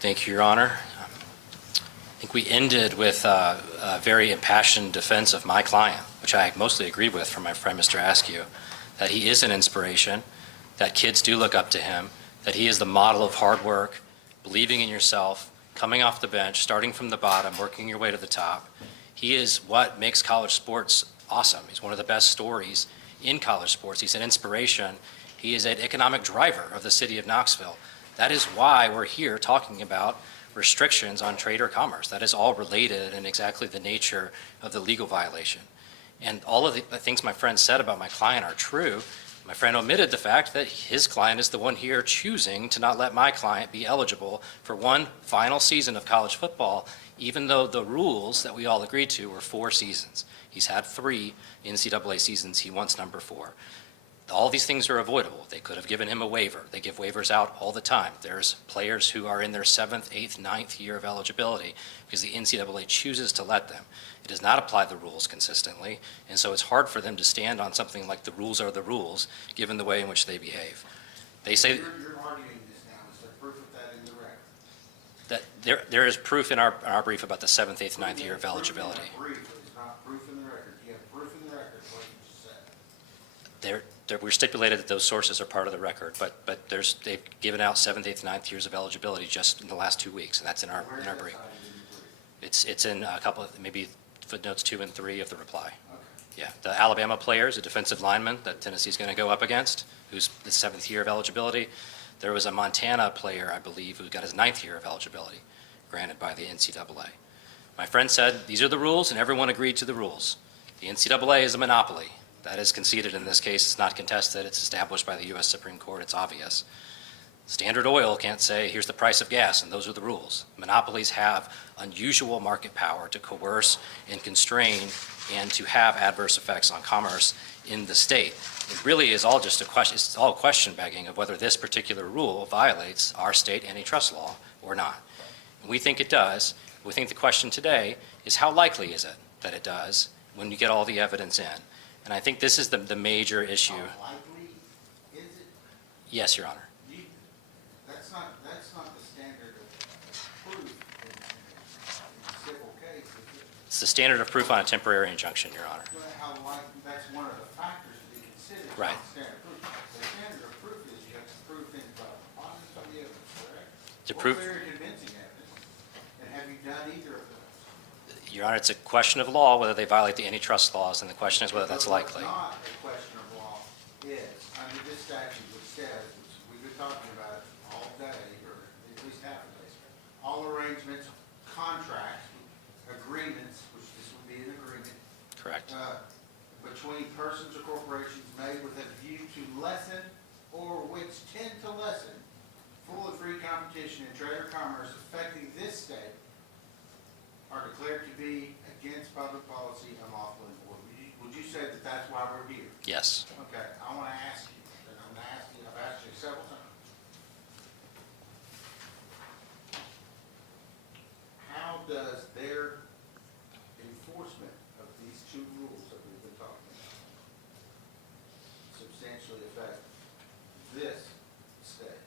Thank you, Your Honor. I think we ended with a very impassioned defense of my client, which I mostly agreed with from my friend, Mr. Askew, that he is an inspiration, that kids do look up to him, that he is the model of hard work, believing in yourself, coming off the bench, starting from the bottom, working your way to the top. He is what makes college sports awesome. He's one of the best stories in college sports. He's an inspiration. He is an economic driver of the city of Knoxville. That is why we're here talking about restrictions on trade or commerce. That is all related in exactly the nature of the legal violation. And all of the things my friend said about my client are true. My friend omitted the fact that his client is the one here choosing to not let my client be eligible for one final season of college football, even though the rules that we all agreed to were 4 seasons. He's had 3 NCAA seasons. He wants number 4. All these things are avoidable. They could have given him a waiver. They give waivers out all the time. There's players who are in their 7th, 8th, 9th year of eligibility because the NCAA chooses to let them. It does not apply the rules consistently, and so it's hard for them to stand on something like the rules are the rules, given the way in which they behave. They say You're arguing this now. Is there proof of that in the record? that there is proof in our brief about the 7th, 8th, 9th year of eligibility. Brief, but it's not proof in the record. Do you have proof in the record of what you just said? We're stipulated that those sources are part of the record, but they've given out 7th, 8th, 9th years of eligibility just in the last 2 weeks, and that's in our brief. Where's that cited in the brief? It's in a couple of, maybe footnotes 2 and 3 of the reply. Okay. Yeah, the Alabama player is a defensive lineman that Tennessee's going to go up against, who's the 7th year of eligibility. There was a Montana player, I believe, who got his 9th year of eligibility granted by the NCAA. My friend said, these are the rules, and everyone agreed to the rules. The NCAA is a monopoly. That is conceded in this case. It's not contested. It's established by the U.S. Supreme Court. It's obvious. Standard Oil can't say, here's the price of gas, and those are the rules. Monopolies have unusual market power to coerce and constrain and to have adverse effects on commerce in the state. It really is all just a question, it's all question begging of whether this particular rule violates our state antitrust law or not. And we think it does. We think the question today is how likely is it that it does when you get all the evidence in? And I think this is the major issue. How likely is it? Yes, Your Honor. That's not the standard of proof in a civil case, is it? It's the standard of proof on a temporary injunction, Your Honor. Well, how likely, that's one of the factors to be considered. It's Right. not standard proof. The standard of proof is you have to prove things by preponderance of the evidence, correct? To Or prove- clear and convincing evidence. And have you done either of those? Your Honor, it's a question of law whether they violate the antitrust laws, and the question is whether that's But what's likely. not a question of law is, under this statute which says, which we've been talking about all day, or at least half of this, all arrangements, contracts, agreements, which this would be an agreement, Correct. between persons or corporations made with a view to lessen or which tend to lessen full and free competition in trade or commerce affecting this state are declared to be against public policy unlawful and void. Would you say that that's why we're here? Yes. Okay, I want to ask you, and I'm going to ask you, I've asked you several times. How does their enforcement of these 2 rules that we've been talking about substantially affect this state?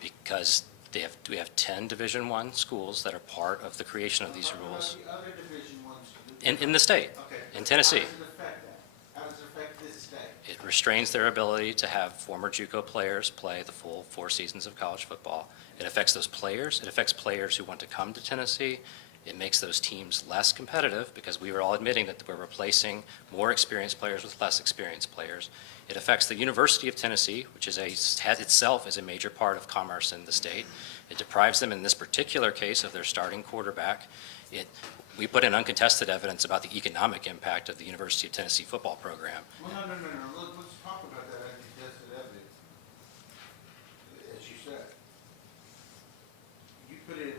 Because we have 10 Division I schools that are part of the creation of these rules What about the other Division I's? in the state, Okay. in Tennessee. How does it affect that? How does it affect this state? It restrains their ability to have former JUCO players play the full 4 seasons of college football. It affects those players. It affects players who want to come to Tennessee. It makes those teams less competitive because we were all admitting that we're replacing more experienced players with less experienced players. It affects the University of Tennessee, which has itself is a major part of commerce in the state. It deprives them in this particular case of their starting quarterback. We put in uncontested evidence about the economic impact of the University of Tennessee football program. Well, no. Let's talk about that uncontested evidence. As you said, you put in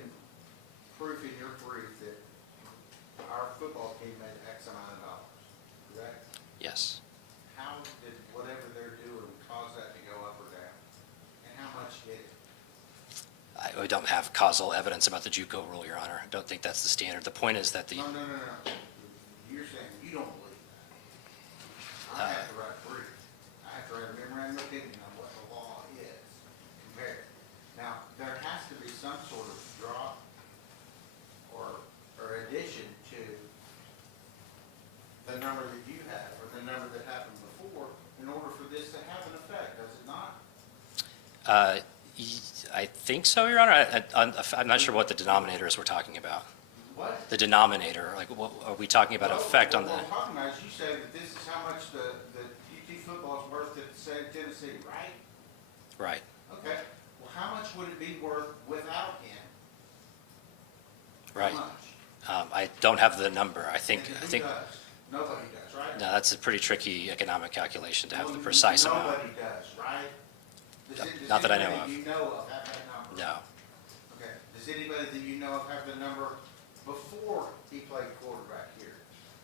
proof in your brief that our football team made X amount of dollars, correct? Yes. How did whatever they're doing cause that to go up or down? And how much did it? I don't have causal evidence about the JUCO rule, Your Honor. I don't think that's the standard. The point is that the, No. You're saying you don't believe that. I have to write a brief. I have to write a memorandum of opinion on what the law is compared. Now, there has to sort of drop or addition to the number that you have, or the number that happened before, in order for this to have an effect, does it not? I think so, Your Honor. I'm not sure what the denominator is we're talking about. What? The denominator, like, what, are we talking about effect on the? What I'm talking about is you say that this is how much the UT football is worth to the state of Tennessee, right? Right. Okay, well, how much would it be worth without him? Right. How much? I don't have the number. I think, And who does? Nobody does, right? no, that's a pretty tricky economic calculation to have the precise amount. Nobody does, right? Not that I know Does of. anybody you know of have that number? No. Okay, does anybody that you know of have the number before he played quarterback here?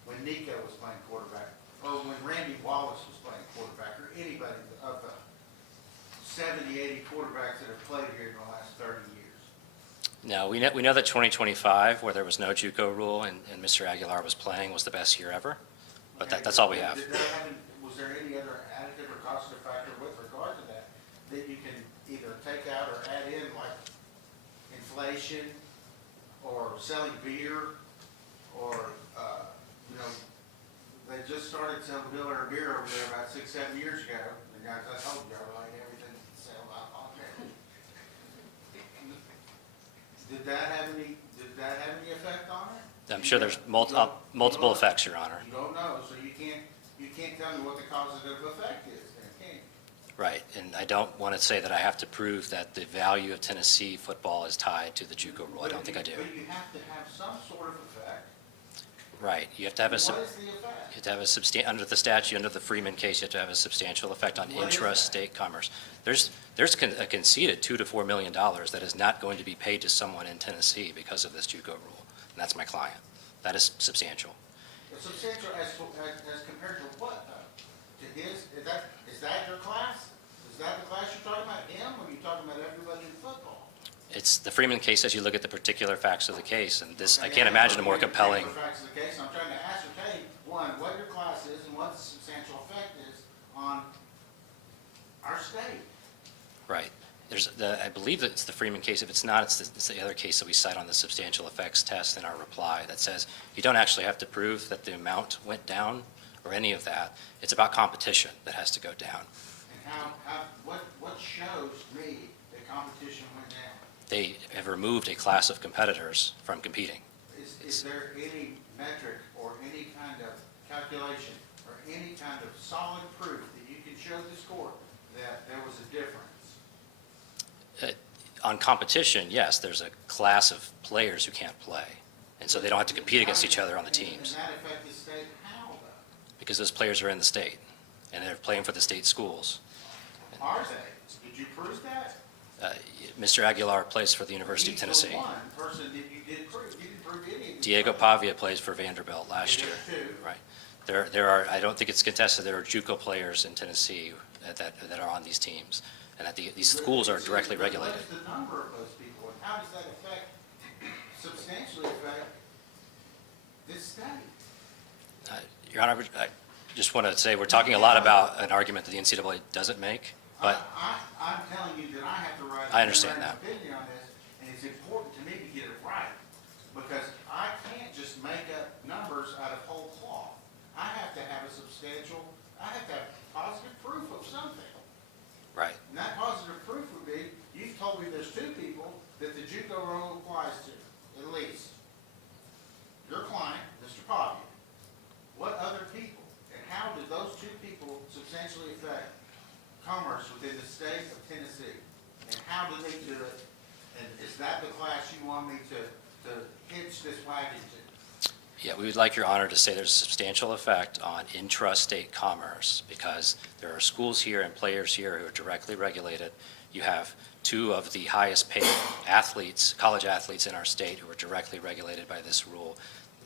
When Nico was playing quarterback, or when Randy Wallace was playing quarterback, or anybody of the 70, 80 quarterbacks that have played here in the last 30 years? No, we know that 2025, where there was no JUCO rule and Mr. Aguilar was playing, was the best year ever. But that's all we have. Was there any other additive or causative factor with regard to that, that you can either take out or add in, like inflation, or selling beer, or, you know, they just started selling Miller beer over there about 6, 7 years ago. And guys, I told you, I like everything to sell out on there. Did that have any effect on it? I'm sure there's multiple effects, Your Honor. You don't know, so you can't tell me what the causative effect is, then, can you? Right, and I don't want to say that I have to prove that the value of Tennessee football is tied to the JUCO rule. I don't think I do. But you have to have some sort of effect. Right, you have to have a, What is sub- the effect? you have to have under the statute, under the Freeman case, you have to have a substantial effect on What is that? intrastate commerce. There's a conceded $2 to $4 million that is not going to be paid to someone in Tennessee because of this JUCO rule, and that's my client. That is substantial. Substantial as compared to what, though? To his, is that your class? Is that the class you're talking about, him, or are you talking about everybody in football? It's the Freeman case as you look at the particular facts of the case, and this, I Okay, can't imagine a more looking at the compelling. particular facts of the case. I'm trying to ascertain, one, what your class is and what the substantial effect is on our state. Right. I believe that it's the Freeman case. If it's not, it's the other case that we cite on the substantial effects test in our reply that says you don't actually have to prove that the amount went down or any of that. It's about competition that has to go down. And what shows me that competition went down? They have removed a class of competitors from competing. Is there any metric or any kind of calculation or any kind of solid proof that you can show this court that there was a difference? On competition, yes, there's a class of players who can't play, and so they don't have to compete against each other on the teams And that affect the state how, though? because those players are in the state, and they're playing for the state schools. Are they? Did you prove that? Mr. Aguilar plays for the University of Tennessee. He's the one person that you did prove. You didn't prove any of these. Diego Pavia plays for Vanderbilt last He year. did too. Right. There are, I don't think it's contested, there are JUCO players in Tennessee that are on these teams, and that these schools are directly regulated. What is the number of those people, and how does that substantially affect this state? Your Honor, I just want to say, we're talking a lot about an argument that the NCAA doesn't make, but I'm telling you that I have to write. I understand that. An opinion on this, and it's important to me to get it right, because I can't just make up numbers out of whole cloth. I have to have I have to have positive proof of something. right, And that positive proof would be, you've told me there's 2 people that the JUCO rule applies to, at least. Your client, Mr. Pavia. What other people, and how did those 2 people substantially affect commerce within the state of Tennessee? And how did they do it? And is that the class you want me to hitch this wagon to? yeah, we would like Your Honor to say there's a substantial effect on intrastate commerce, because there are schools here and players here who are directly regulated. You have 2 of the highest paid athletes, college athletes in our state who are directly regulated by this rule.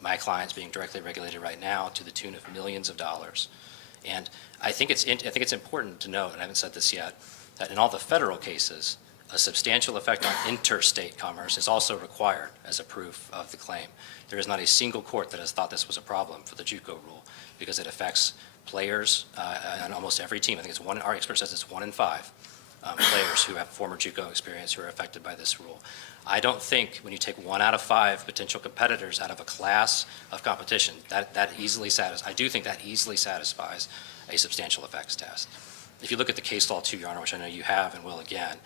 My client's being directly regulated right now to the tune of millions of dollars. And I think it's important to note, and I haven't said this yet, that in all the federal cases, a substantial effect on interstate commerce is also required as a proof of the claim. There is not a single court that has thought this was a problem for the JUCO rule, because it affects players on almost every team. I think it's our expert says it's 1 in 5 players who have former JUCO experience who are affected by this rule. I don't think when you take 1 out of 5 potential competitors out of a class of competition, that easily satisfies, I do think that easily satisfies a substantial effects test. If you look at the case law too, Your Honor, which I know you have and will again,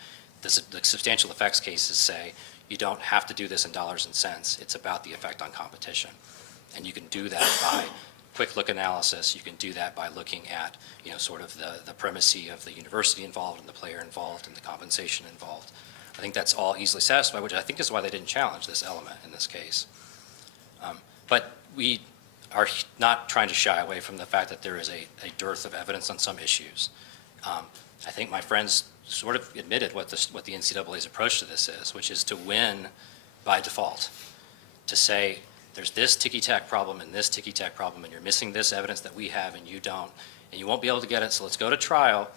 the substantial effects cases say you don't have to do this in dollars and cents. It's about the effect on competition. And you can do that by quick look analysis. You can do that by looking at, sort of the primacy of the university involved and the player involved and the compensation involved. I think that's all easily satisfied, which I think is why they didn't challenge this element in this case. But we are not trying to shy away from the fact that there is a dearth of evidence on some issues. I think my friends sort of admitted what the NCAA's approach to this is, which is to win by default, to say there's this ticky-tack problem and this ticky-tack problem, and you're missing this evidence that we have and you don't, and you won't be able to get it, so let's go to trial.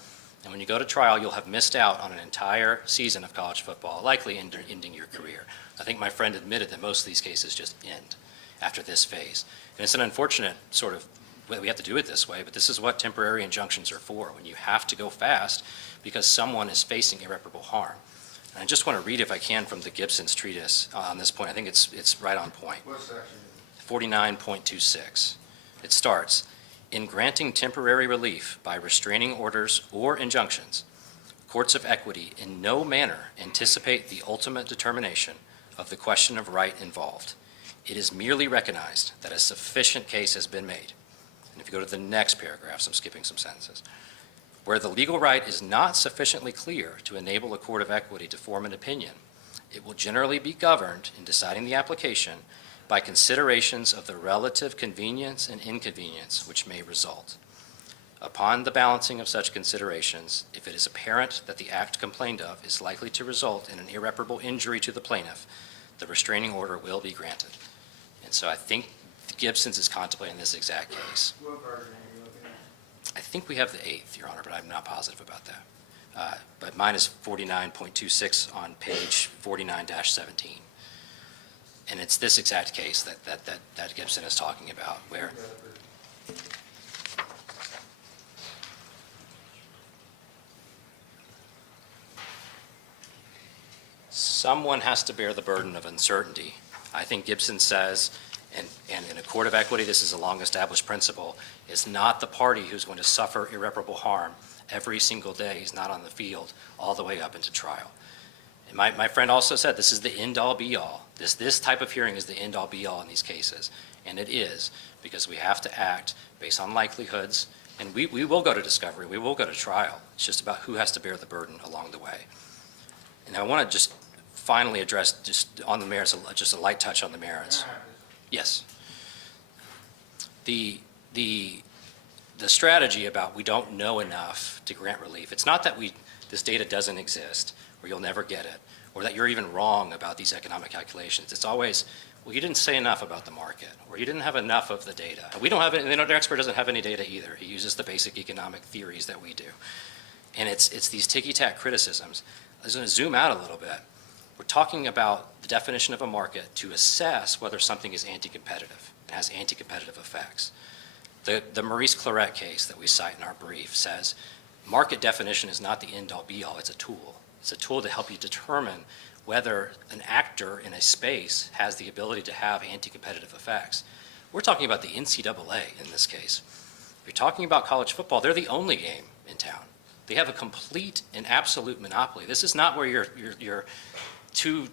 And when you go to trial, you'll have missed out on an entire season of college football, likely ending your career. I think my friend admitted that most of these cases just end after this phase. And it's an unfortunate sort of way we have to do it this way, but this is what temporary injunctions are for, when you have to go fast because someone is facing irreparable harm. And I just want to read, if I can, from the Gibson's treatise on this point. I think it's right on point. What section? 49.26. It starts, in granting temporary relief by restraining orders or injunctions, courts of equity in no manner anticipate the ultimate determination of the question of right involved. It is merely recognized that a sufficient case has been made. And if you go to the next paragraph, so I'm skipping some sentences, where the legal right is not sufficiently clear to enable a court of equity to form an opinion, it will generally be governed in deciding the application by considerations of the relative convenience and inconvenience which may result. Upon the balancing of such considerations, if it is apparent that the act complained of is likely to result in an irreparable injury to the plaintiff, the restraining order will be granted. And so I think Gibson's is contemplating this exact case. What version are you looking at? I think we have the 8th, Your Honor, but I'm not positive about that. But mine is 49.26 on page 49-17. And it's this exact case that Gibson is talking about, where someone has to bear the burden of uncertainty. I think Gibson says, and in a court of equity, this is a long-established principle, is not the party who's going to suffer irreparable harm every single day he's not on the field all the way up into trial. And my friend also said this is the end-all be-all. This type of hearing is the end-all be-all in these cases, and it is, because we have to act based on likelihoods, and we will go to discovery, we will go to trial. It's just about who has to bear the burden along the way. And I want to just finally address, just on the merits, just a light touch on the merits. Yes. The strategy about we don't know enough to grant relief, it's not that this data doesn't exist, or you'll never get it, or that you're even wrong about these economic calculations. It's always, well, you didn't say enough about the market, or you didn't have enough of the data. We don't have any, the expert doesn't have any data either. He uses the basic economic theories that we do. And it's these ticky-tack criticisms. I was going to zoom out a little bit. We're talking about the definition of a market to assess whether something is anti-competitive, and has anti-competitive effects. The Maurice Claret case that we cite in our brief says market definition is not the end-all be-all, it's a tool. It's a tool to help you determine whether an actor in a space has the ability to have anti-competitive effects. We're talking about the NCAA in this case. If you're talking about college football, they're the only game in town. They have a complete and absolute monopoly. This is not where your two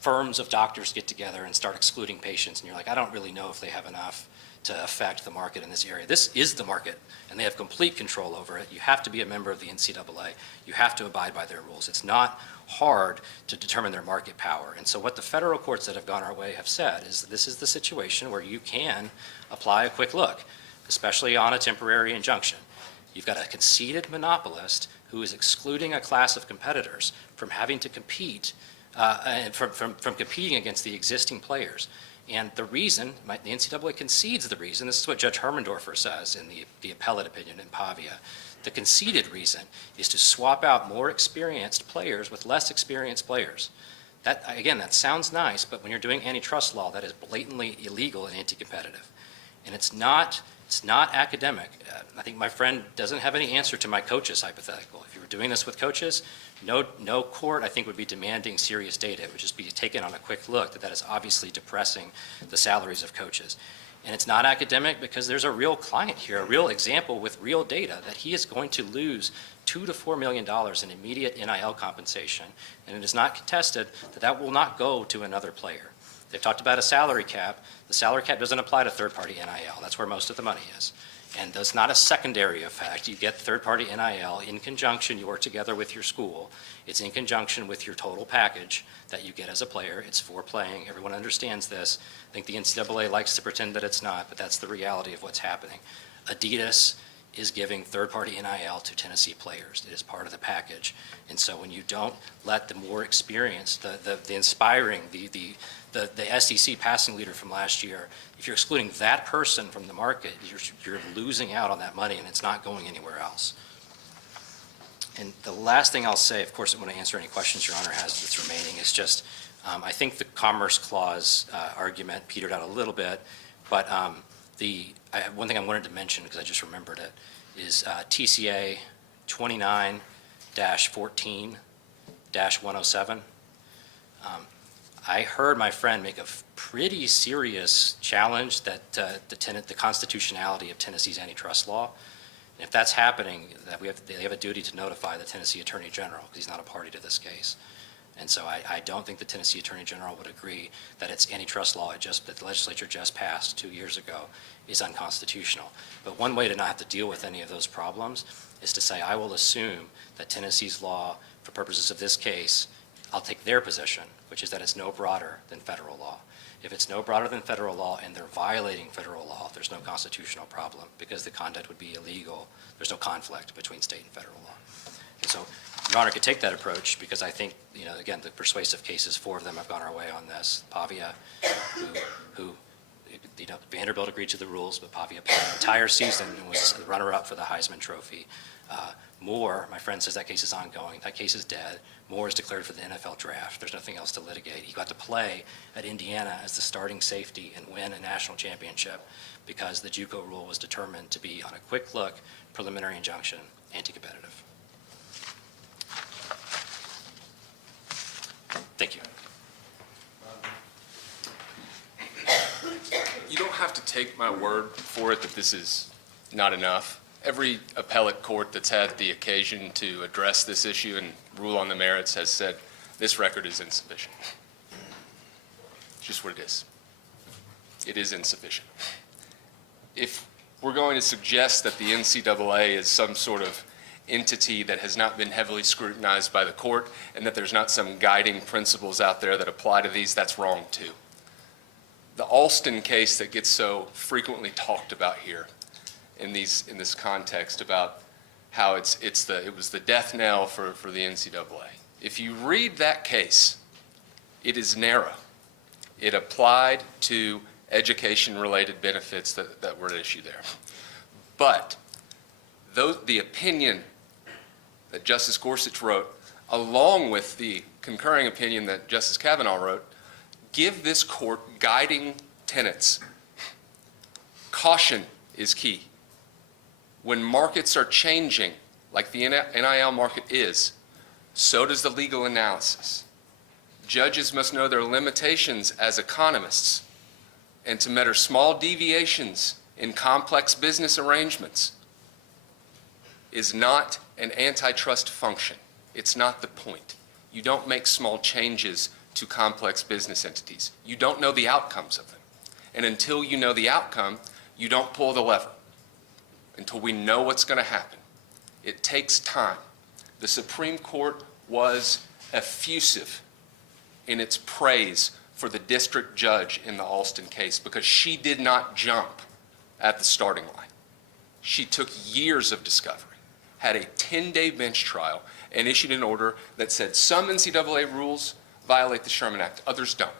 firms of doctors get together and start excluding patients, and you're like, I don't really know if they have enough to affect the market in this area. This is the market, and they have complete control over it. You have to be a member of the NCAA. You have to abide by their rules. It's not hard to determine their market power. And so what the federal courts that have gone our way have said is this is the situation where you can apply a quick look, especially on a temporary injunction. You've got a conceded monopolist who is excluding a class of competitors from having to compete, and from competing against the existing players. And the reason, the NCAA concedes the reason, this is what Judge Hermendorfer says in the appellate opinion in Pavia, the conceded reason is to swap out more experienced players with less experienced players. That, again, that sounds nice, but when you're doing antitrust law, that is blatantly illegal and anti-competitive. And it's not It's not academic. I think my friend doesn't have any answer to my coaches hypothetical. If you were doing this with coaches, no court, I think, would be demanding serious data. It would just be taken on a quick look that is obviously depressing the salaries of coaches. And it's not academic because there's a real client here, a real example with real data that he is going to lose $2 to $4 million in immediate NIL compensation. And it is not contested that that will not go to another player. They've talked about a salary cap. The salary cap doesn't apply to third-party NIL. That's where most of the money is. And that's not a secondary effect. You get third-party NIL in conjunction, you work together with your school. It's in conjunction with your total package that you get as a player. It's for playing. Everyone understands this. I think the NCAA likes to pretend that it's not, but that's the reality of what's happening. Adidas is giving third-party NIL to Tennessee players. It is part of the package. And so when you don't let the more experienced, the inspiring, the SEC passing leader from last year, if you're excluding that person from the market, you're losing out on that money, and it's not going anywhere else. And the last thing I'll say, of course, I want to answer any questions Your Honor has that's remaining, is just I think the Commerce Clause argument petered out a little bit, but one thing I wanted to mention, because I just remembered it, is TCA 29-14-107. I heard my friend make a pretty serious challenge that the constitutionality of Tennessee's antitrust law. And if that's happening, that they have a duty to notify the Tennessee Attorney General, because he's not a party to this case. And so I don't think the Tennessee Attorney General would agree that its antitrust law that the legislature just passed 2 years ago is unconstitutional. But one way to not have to deal with any of those problems is to say, I will assume that Tennessee's law, for purposes of this case, I'll take their position, which is that it's no broader than federal law. If it's no broader than federal law and they're violating federal law, there's no constitutional problem because the conduct would be illegal. There's no conflict between state and federal law. And so Your Honor could take that approach because I think, again, the persuasive cases, 4 of them have gone our way on this. Pavia, who Vanderbilt agreed to the rules, but Pavia played the entire season and was the runner-up for the Heisman Trophy. Moore, my friend says that case is ongoing. That case is dead. Moore is declared for the NFL draft. There's nothing else to litigate. He got to play at Indiana as the starting safety and win a national championship because the JUCO rule was determined to be, on a quick look, preliminary injunction, anti-competitive. Thank you. You don't have to take my word for it that this is not enough. Every appellate court that's had the occasion to address this issue and rule on the merits has said this record is insufficient. It's just what it is. It is insufficient. If we're going to suggest that the NCAA is some sort of entity that has not been heavily scrutinized by the court and that there's not some guiding principles out there that apply to these, that's wrong too. The Alston case that gets so frequently talked about here in this context about how it was the death knell for the NCAA. If you read that case, it is narrow. It applied to education-related benefits that were at issue there. But the opinion that Justice Gorsuch wrote, along with the concurring opinion that Justice Kavanaugh wrote, give this court guiding tenets. Caution is key. When markets are changing, like the NIL market is, so does the legal analysis. Judges must know their limitations as economists and to measure small deviations in complex business arrangements is not an antitrust function. It's not the point. You don't make small changes to complex business entities. You don't know the outcomes of them. And until you know the outcome, you don't pull the lever. Until we know what's going to happen. It takes time. The Supreme Court was effusive in its praise for the district judge in the Alston case because she did not jump at the starting line. She took years of discovery, had a 10-day bench trial, and issued an order that said some NCAA rules violate the Sherman Act, others don't.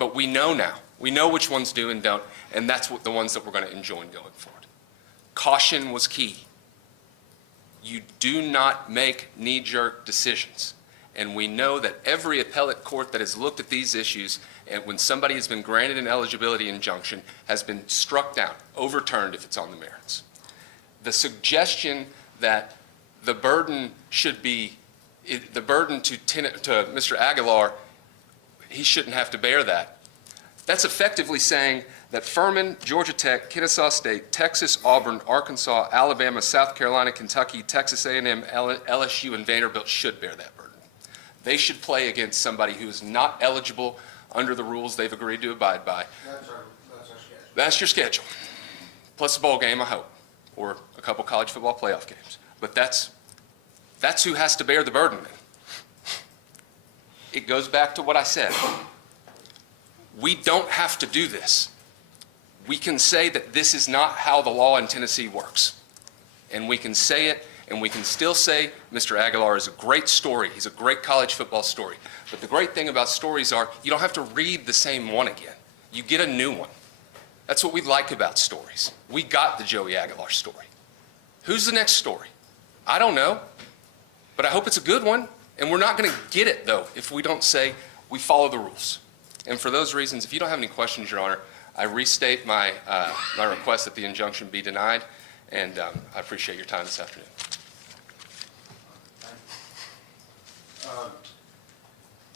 But we know now. We know which ones do and don't, and that's the ones that we're going to enjoin going forward. Caution was key. You do not make knee-jerk decisions. And we know that every appellate court that has looked at these issues, and when somebody has been granted an eligibility injunction, has been struck down, overturned if it's on the merits. The suggestion that the burden should be, the burden to Mr. Aguilar, he shouldn't have to bear that. That's effectively saying that Furman, Georgia Tech, Kennesaw State, Texas, Auburn, Arkansas, Alabama, South Carolina, Kentucky, Texas A&M, LSU, and Vanderbilt should bear that burden. They should play against somebody who is not eligible under the rules they've agreed to abide by. That's our schedule. That's your schedule, plus a bowl game, I hope, or a couple college football playoff games. But that's who has to bear the burden. It goes back to what I said. We don't have to do this. We can say that this is not how the law in Tennessee works. And we can say it, and we can still say Mr. Aguilar is a great story. He's a great college football story. But the great thing about stories are you don't have to read the same one again. You get a new one. That's what we like about stories. We got the Joey Aguilar story. Who's the next story? I don't know, but I hope it's a good one. And we're not going to get it, though, if we don't say we follow the rules. And for those reasons, if you don't have any questions, Your Honor, I restate my request that the injunction be denied, and I appreciate your time this afternoon.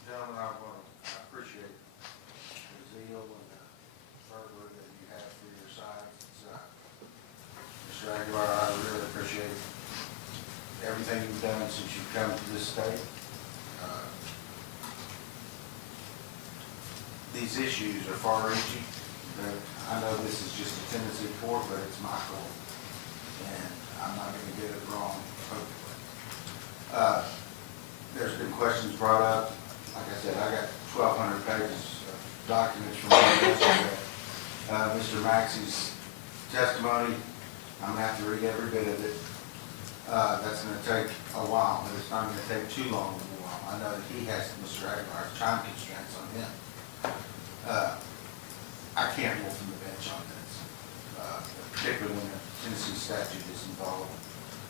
Gentlemen, I appreciate the zeal and the fervor that you have for your side. Mr. Aguilar, I really appreciate everything you've done since you've come to this state. These issues are far-reaching. I know this is just a Tennessee court, but it's my court, and I'm not going to get it wrong, hopefully. There's been questions brought up. Like I said, I got 1,200 pages of documents from yesterday. Mr. Maxey's testimony, I'm going to have to read every bit of it. That's going to take a while, but it's not going to take too long of a while. I know that he has, Mr. Aguilar's time constraints on him. I can't rule from the bench on this, particularly when a Tennessee statute is involved.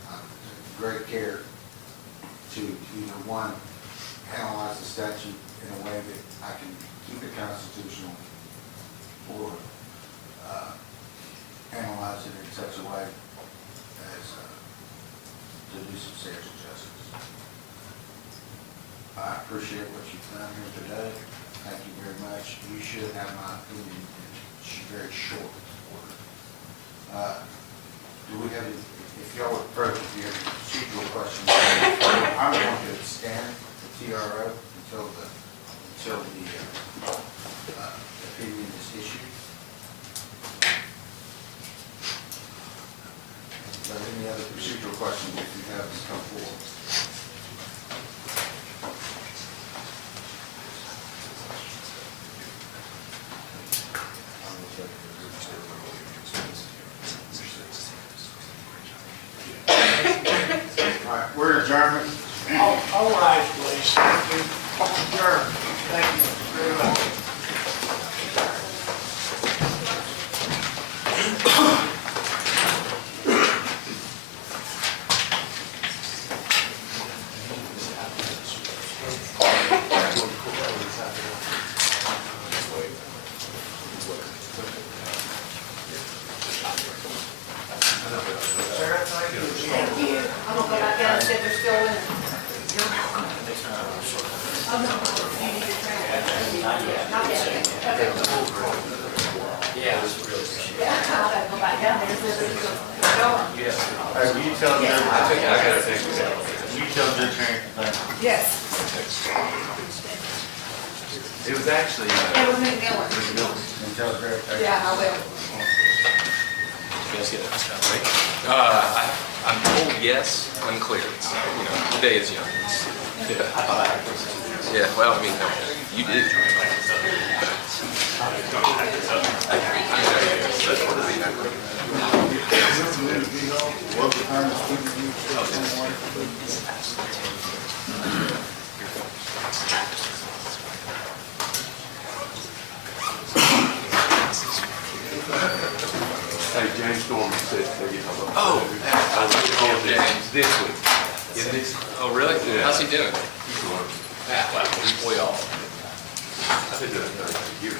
I take great care to either one, analyze the statute in a way that I can keep it constitutional, or analyze it in such a way as to do substantial justice. I appreciate what you've done here today. Thank you very much. You should have my opinion in very short order. Do we have, if y'all would approach, if you have procedural questions, I'm going to extend the TRO until the opinion is issued. But any other procedural questions if you have to come forward? We're adjourned. All rise, please. Adjourned. Thank you very much. Sarah, thank you. Thank you. I'm gonna go back down and see if they're still in. Oh, no. You need to transfer. Not yet. Okay. Yeah, I'll have to go back down there and see if they're still going. Will you tell them, you tell Judge Harrington, thank you. Yes. It was actually, It was McMillan. And tell Greg, thank you. Yeah, I will. I'm told yes, unclear. It's, you know, the day is young. Yeah, well, I mean, you did. hey, James Storm said that, you know. Oh, I was calling James this week. oh, really? Yeah. How's he doing? He's We all. I've been doing it a year.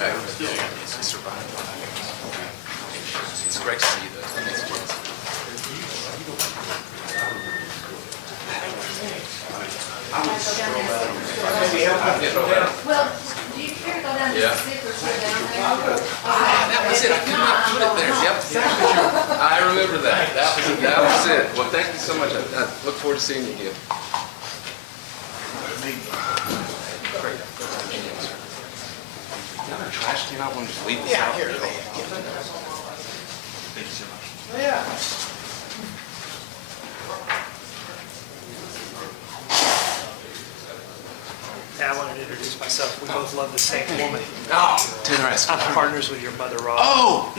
It's great to see you, though. Well, do you care to go down to Yeah. the stick or sit down there? That was it. I could not put it there. Yep. I remember that. That was it. Well, thank you so much. I look forward to seeing you again. Great. You have a trash can? I want to just leave this out. Here, Thank you so much. yeah. Yeah, I wanted to introduce myself. We both love the same woman. Oh, Taylor Esco. I'm partners with your mother, Rob. Oh!